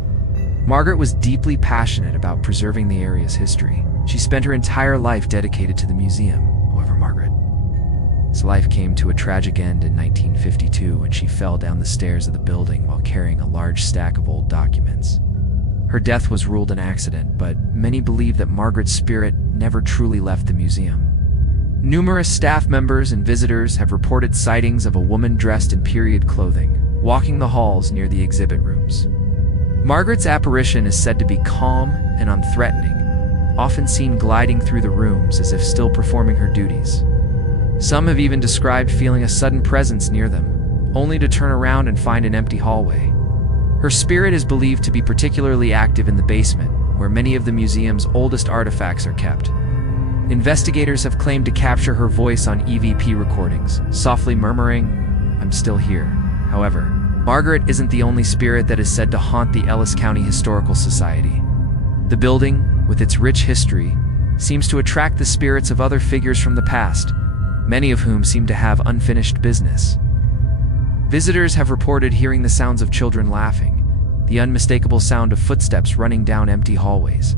Margaret was deeply passionate about preserving the area's history. She spent her entire life dedicated to the museum. However, Margaret's life came to a tragic end in 1952 when she fell down the stairs of the building while carrying a large stack of old documents. Her death was ruled an accident, but many believe that Margaret's spirit never truly left the museum. Numerous staff members and visitors have reported sightings of a woman dressed in period clothing, walking the halls near the exhibit rooms. Margaret's apparition is said to be calm and unthreatening, often seen gliding through the rooms as if still performing her duties. Some have even described feeling a sudden presence near them, only to turn around and find an empty hallway. Her spirit is believed to be particularly active in the basement, where many of the museum's oldest artifacts are kept. Investigators have claimed to capture her voice on EVP recordings, softly murmuring, "I'm still here." However, Margaret isn't the only spirit that is said to haunt the Ellis County Historical Society. The building, with its rich history, seems to attract the spirits of other figures from the past, many of whom seem to have unfinished business. Visitors have reported hearing the sounds of children laughing, the unmistakable sound of footsteps running down empty hallways,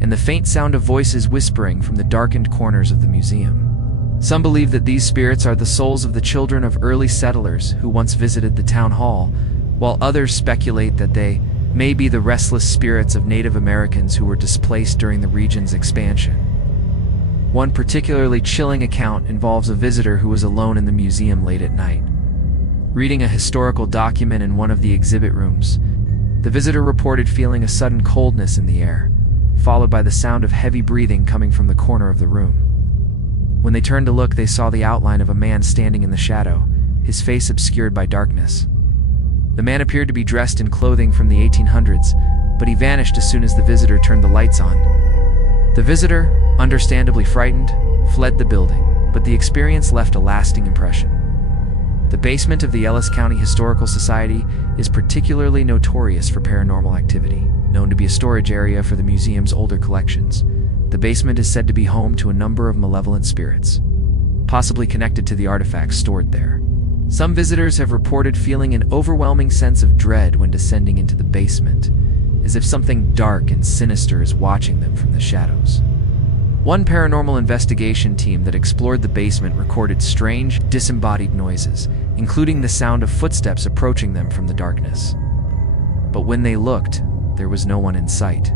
and the faint sound of voices whispering from the darkened corners of the museum. Some believe that these spirits are the souls of the children of early settlers who once visited the town hall, while others speculate that they may be the restless spirits of Native Americans who were displaced during the region's expansion. One particularly chilling account involves a visitor who was alone in the museum late at night. Reading a historical document in one of the exhibit rooms, the visitor reported feeling a sudden coldness in the air, followed by the sound of heavy breathing coming from the corner of the room. When they turned to look, they saw the outline of a man standing in the shadow, his face obscured by darkness. The man appeared to be dressed in clothing from the 1800s, but he vanished as soon as the visitor turned the lights on. The visitor, understandably frightened, fled the building, but the experience left a lasting impression. The basement of the Ellis County Historical Society is particularly notorious for paranormal activity, known to be a storage area for the museum's older collections. The basement is said to be home to a number of malevolent spirits, possibly connected to the artifacts stored there. Some visitors have reported feeling an overwhelming sense of dread when descending into the basement, as if something dark and sinister is watching them from the shadows. One paranormal investigation team that explored the basement recorded strange, disembodied noises, including the sound of footsteps approaching them from the darkness. But when they looked, there was no one in sight.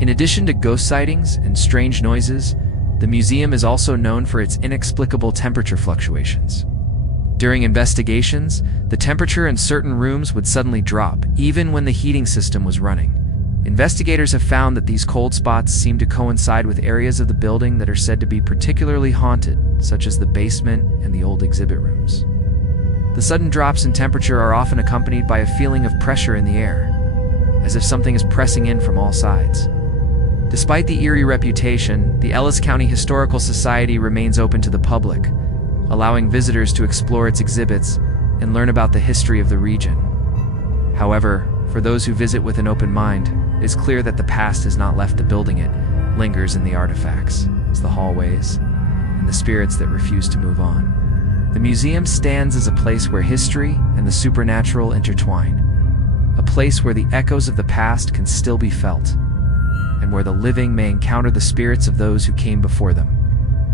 In addition to ghost sightings and strange noises, the museum is also known for its inexplicable temperature fluctuations. During investigations, the temperature in certain rooms would suddenly drop, even when the heating system was running. Investigators have found that these cold spots seem to coincide with areas of the building that are said to be particularly haunted, such as the basement and the old exhibit rooms. The sudden drops in temperature are often accompanied by a feeling of pressure in the air, as if something is pressing in from all sides. Despite the eerie reputation, the Ellis County Historical Society remains open to the public, allowing visitors to explore its exhibits and learn about the history of the region. However, for those who visit with an open mind, it is clear that the past has not left the building. It lingers in the artifacts, the hallways, and the spirits that refuse to move on. The museum stands as a place where history and the supernatural intertwine, a place where the echoes of the past can still be felt, and where the living may encounter the spirits of those who came before them.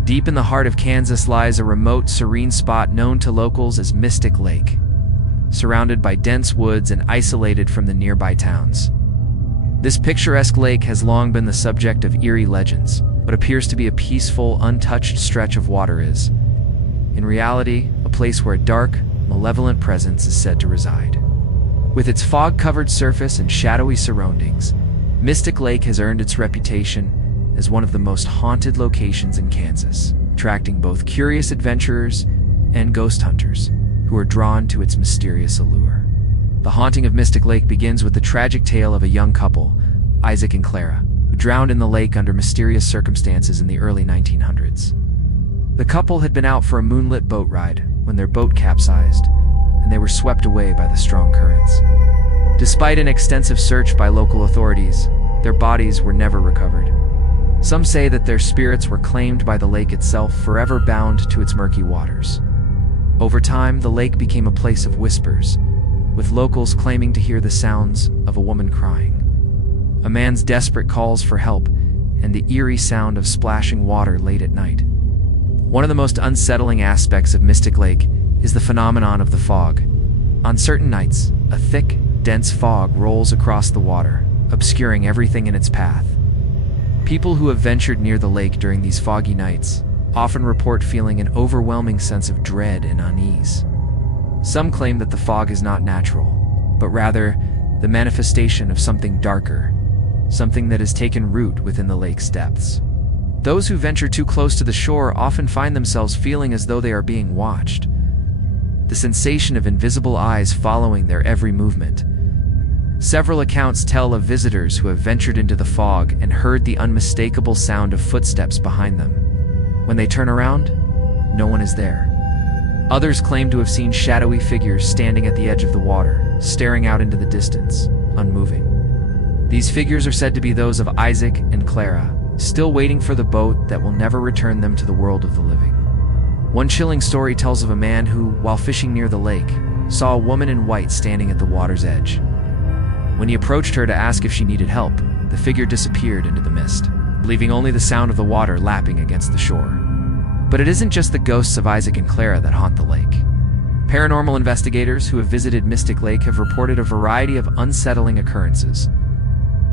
Deep in the heart of Kansas lies a remote, serene spot known to locals as Mystic Lake, surrounded by dense woods and isolated from the nearby towns. This picturesque lake has long been the subject of eerie legends, but appears to be a peaceful, untouched stretch of water is, in reality, a place where a dark, malevolent presence is said to reside. With its fog-covered surface and shadowy surroundings, Mystic Lake has earned its reputation as one of the most haunted locations in Kansas, attracting both curious adventurers and ghost hunters who are drawn to its mysterious allure. The haunting of Mystic Lake begins with the tragic tale of a young couple, Isaac and Clara, who drowned in the lake under mysterious circumstances in the early 1900s. The couple had been out for a moonlit boat ride when their boat capsized, and they were swept away by the strong currents. Despite an extensive search by local authorities, their bodies were never recovered. Some say that their spirits were claimed by the lake itself, forever bound to its murky waters. Over time, the lake became a place of whispers, with locals claiming to hear the sounds of a woman crying, a man's desperate calls for help, and the eerie sound of splashing water late at night. One of the most unsettling aspects of Mystic Lake is the phenomenon of the fog. On certain nights, a thick, dense fog rolls across the water, obscuring everything in its path. People who have ventured near the lake during these foggy nights often report feeling an overwhelming sense of dread and unease. Some claim that the fog is not natural, but rather the manifestation of something darker, something that has taken root within the lake's depths. Those who venture too close to the shore often find themselves feeling as though they are being watched, the sensation of invisible eyes following their every movement. Several accounts tell of visitors who have ventured into the fog and heard the unmistakable sound of footsteps behind them. When they turn around, no one is there. Others claim to have seen shadowy figures standing at the edge of the water, staring out into the distance, unmoving. These figures are said to be those of Isaac and Clara, still waiting for the boat that will never return them to the world of the living. One chilling story tells of a man who, while fishing near the lake, saw a woman in white standing at the water's edge. When he approached her to ask if she needed help, the figure disappeared into the mist, leaving only the sound of the water lapping against the shore. But it isn't just the ghosts of Isaac and Clara that haunt the lake. Paranormal investigators who have visited Mystic Lake have reported a variety of unsettling occurrences.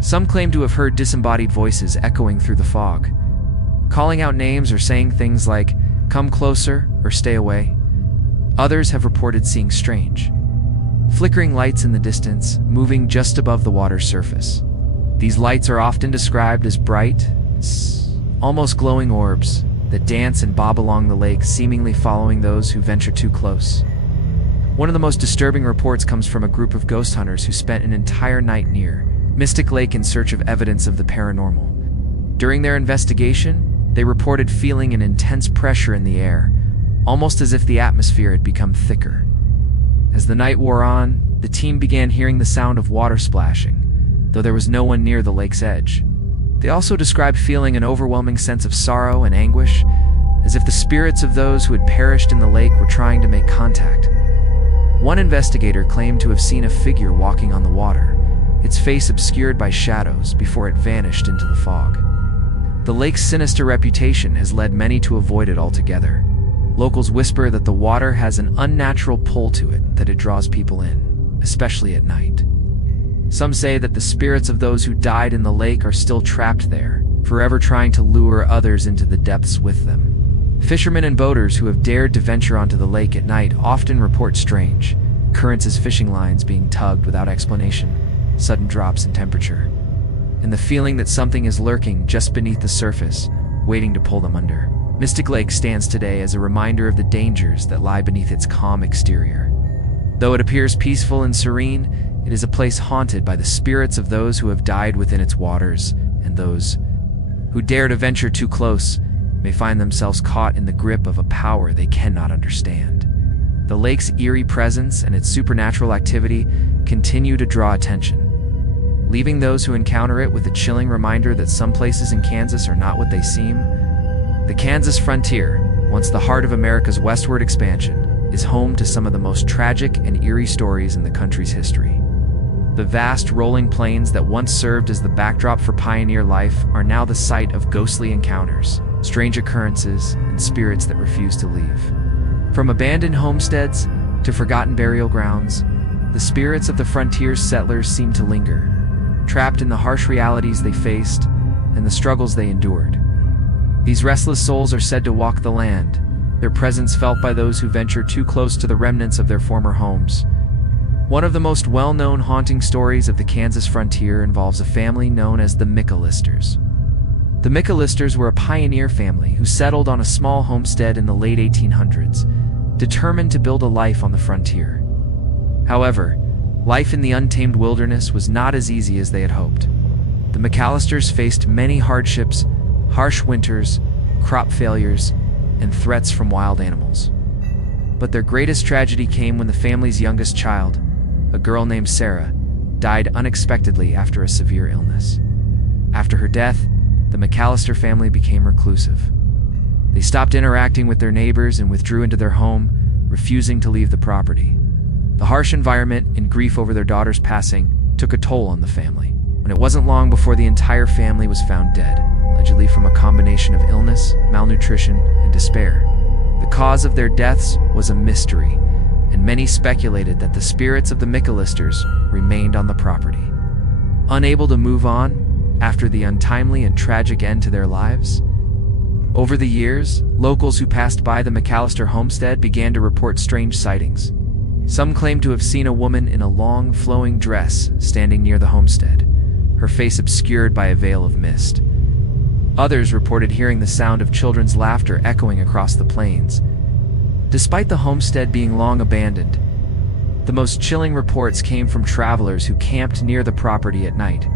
Some claim to have heard disembodied voices echoing through the fog, calling out names or saying things like, "Come closer" or "Stay away." Others have reported seeing strange, flickering lights in the distance, moving just above the water's surface. These lights are often described as bright, almost glowing orbs that dance and bob along the lake, seemingly following those who venture too close. One of the most disturbing reports comes from a group of ghost hunters who spent an entire night near Mystic Lake in search of evidence of the paranormal. During their investigation, they reported feeling an intense pressure in the air, almost as if the atmosphere had become thicker. As the night wore on, the team began hearing the sound of water splashing, though there was no one near the lake's edge. They also described feeling an overwhelming sense of sorrow and anguish, as if the spirits of those who had perished in the lake were trying to make contact. One investigator claimed to have seen a figure walking on the water, its face obscured by shadows before it vanished into the fog. The lake's sinister reputation has led many to avoid it altogether. Locals whisper that the water has an unnatural pull to it, that it draws people in, especially at night. Some say that the spirits of those who died in the lake are still trapped there, forever trying to lure others into the depths with them. Fishermen and boaters who have dared to venture onto the lake at night often report strange occurrences, fishing lines being tugged without explanation, sudden drops in temperature, and the feeling that something is lurking just beneath the surface, waiting to pull them under. Mystic Lake stands today as a reminder of the dangers that lie beneath its calm exterior. Though it appears peaceful and serene, it is a place haunted by the spirits of those who have died within its waters, and those who dare to venture too close may find themselves caught in the grip of a power they cannot understand. The lake's eerie presence and its supernatural activity continue to draw attention, leaving those who encounter it with a chilling reminder that some places in Kansas are not what they seem. The Kansas frontier, once the heart of America's westward expansion, is home to some of the most tragic and eerie stories in the country's history. The vast rolling plains that once served as the backdrop for pioneer life are now the site of ghostly encounters, strange occurrences, and spirits that refuse to leave. From abandoned homesteads to forgotten burial grounds, the spirits of the frontier's settlers seem to linger, trapped in the harsh realities they faced and the struggles they endured. These restless souls are said to walk the land, their presence felt by those who venture too close to the remnants of their former homes. One of the most well-known haunting stories of the Kansas frontier involves a family known as the McAllisters. The McAllisters were a pioneer family who settled on a small homestead in the late 1800s, determined to build a life on the frontier. However, life in the untamed wilderness was not as easy as they had hoped. The McAllisters faced many hardships, harsh winters, crop failures, and threats from wild animals. But their greatest tragedy came when the family's youngest child, a girl named Sarah, died unexpectedly after a severe illness. After her death, the McAllister family became reclusive. They stopped interacting with their neighbors and withdrew into their home, refusing to leave the property. The harsh environment and grief over their daughter's passing took a toll on the family, and it wasn't long before the entire family was found dead, allegedly from a combination of illness, malnutrition, and despair. The cause of their deaths was a mystery, and many speculated that the spirits of the McAllisters remained on the property. Unable to move on after the untimely and tragic end to their lives, over the years, locals who passed by the McAllister homestead began to report strange sightings. Some claimed to have seen a woman in a long, flowing dress standing near the homestead, her face obscured by a veil of mist. Others reported hearing the sound of children's laughter echoing across the plains. Despite the homestead being long abandoned, the most chilling reports came from travelers who camped near the property at night.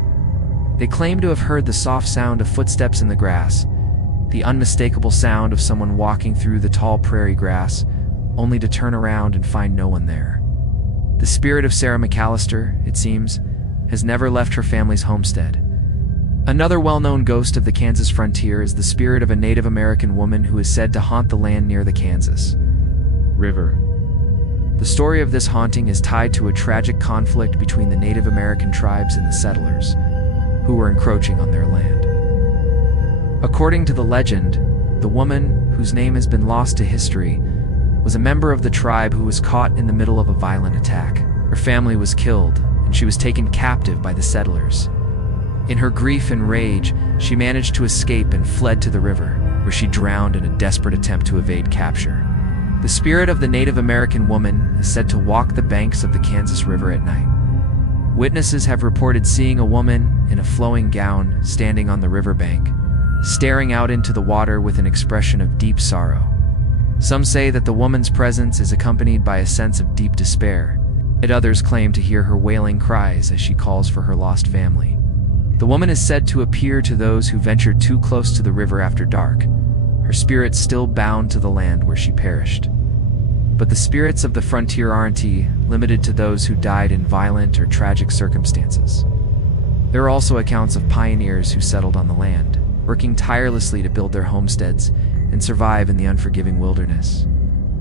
They claimed to have heard the soft sound of footsteps in the grass, the unmistakable sound of someone walking through the tall prairie grass, only to turn around and find no one there. The spirit of Sarah McAllister, it seems, has never left her family's homestead. Another well-known ghost of the Kansas frontier is the spirit of a Native American woman who is said to haunt the land near the Kansas River. The story of this haunting is tied to a tragic conflict between the Native American tribes and the settlers, who were encroaching on their land. According to the legend, the woman, who whose name has been lost to history, was a member of the tribe who was caught in the middle of a violent attack. Her family was killed, and she was taken captive by the settlers. In her grief and rage, she managed to escape and fled to the river, where she drowned in a desperate attempt to evade capture. The spirit of the Native American woman is said to walk the banks of the Kansas River at night. Witnesses have reported seeing a woman in a flowing gown standing on the riverbank, staring out into the water with an expression of deep sorrow. Some say that the woman's presence is accompanied by a sense of deep despair, yet others claim to hear her wailing cries as she calls for her lost family. The woman is said to appear to those who ventured too close to the river after dark, her spirit still bound to the land where she perished. But the spirits of the frontier aren't limited to those who died in violent or tragic circumstances. There are also accounts of pioneers who settled on the land, working tirelessly to build their homesteads and survive in the unforgiving wilderness.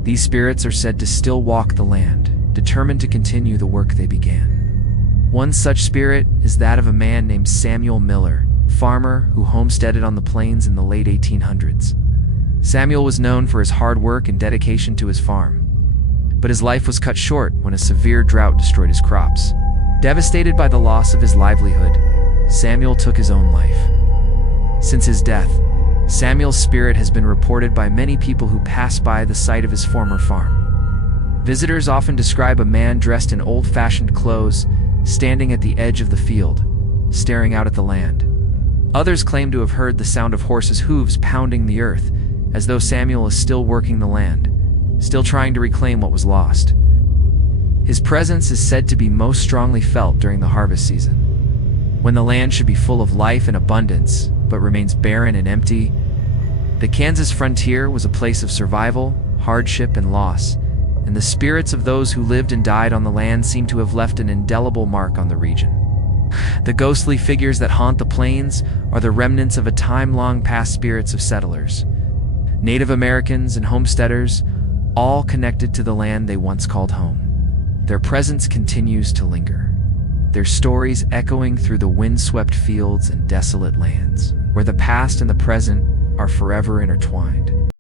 These spirits are said to still walk the land, determined to continue the work they began. One such spirit is that of a man named Samuel Miller, farmer who homesteaded on the plains in the late 1800s. Samuel was known for his hard work and dedication to his farm, but his life was cut short when a severe drought destroyed his crops. Devastated by the loss of his livelihood, Samuel took his own life. Since his death, Samuel's spirit has been reported by many people who pass by the site of his former farm. Visitors often describe a man dressed in old-fashioned clothes, standing at the edge of the field, staring out at the land. Others claim to have heard the sound of horses' hooves pounding the earth, as though Samuel is still working the land, still trying to reclaim what was lost. His presence is said to be most strongly felt during the harvest season, when the land should be full of life and abundance, but remains barren and empty. The Kansas frontier was a place of survival, hardship, and loss, and the spirits of those who lived and died on the land seem to have left an indelible mark on the region. The ghostly figures that haunt the plains are the remnants of a time long past spirits of settlers, Native Americans and homesteaders, all connected to the land they once called home. Their presence continues to linger, their stories echoing through the wind-swept fields and desolate lands, where the past and the present are forever intertwined.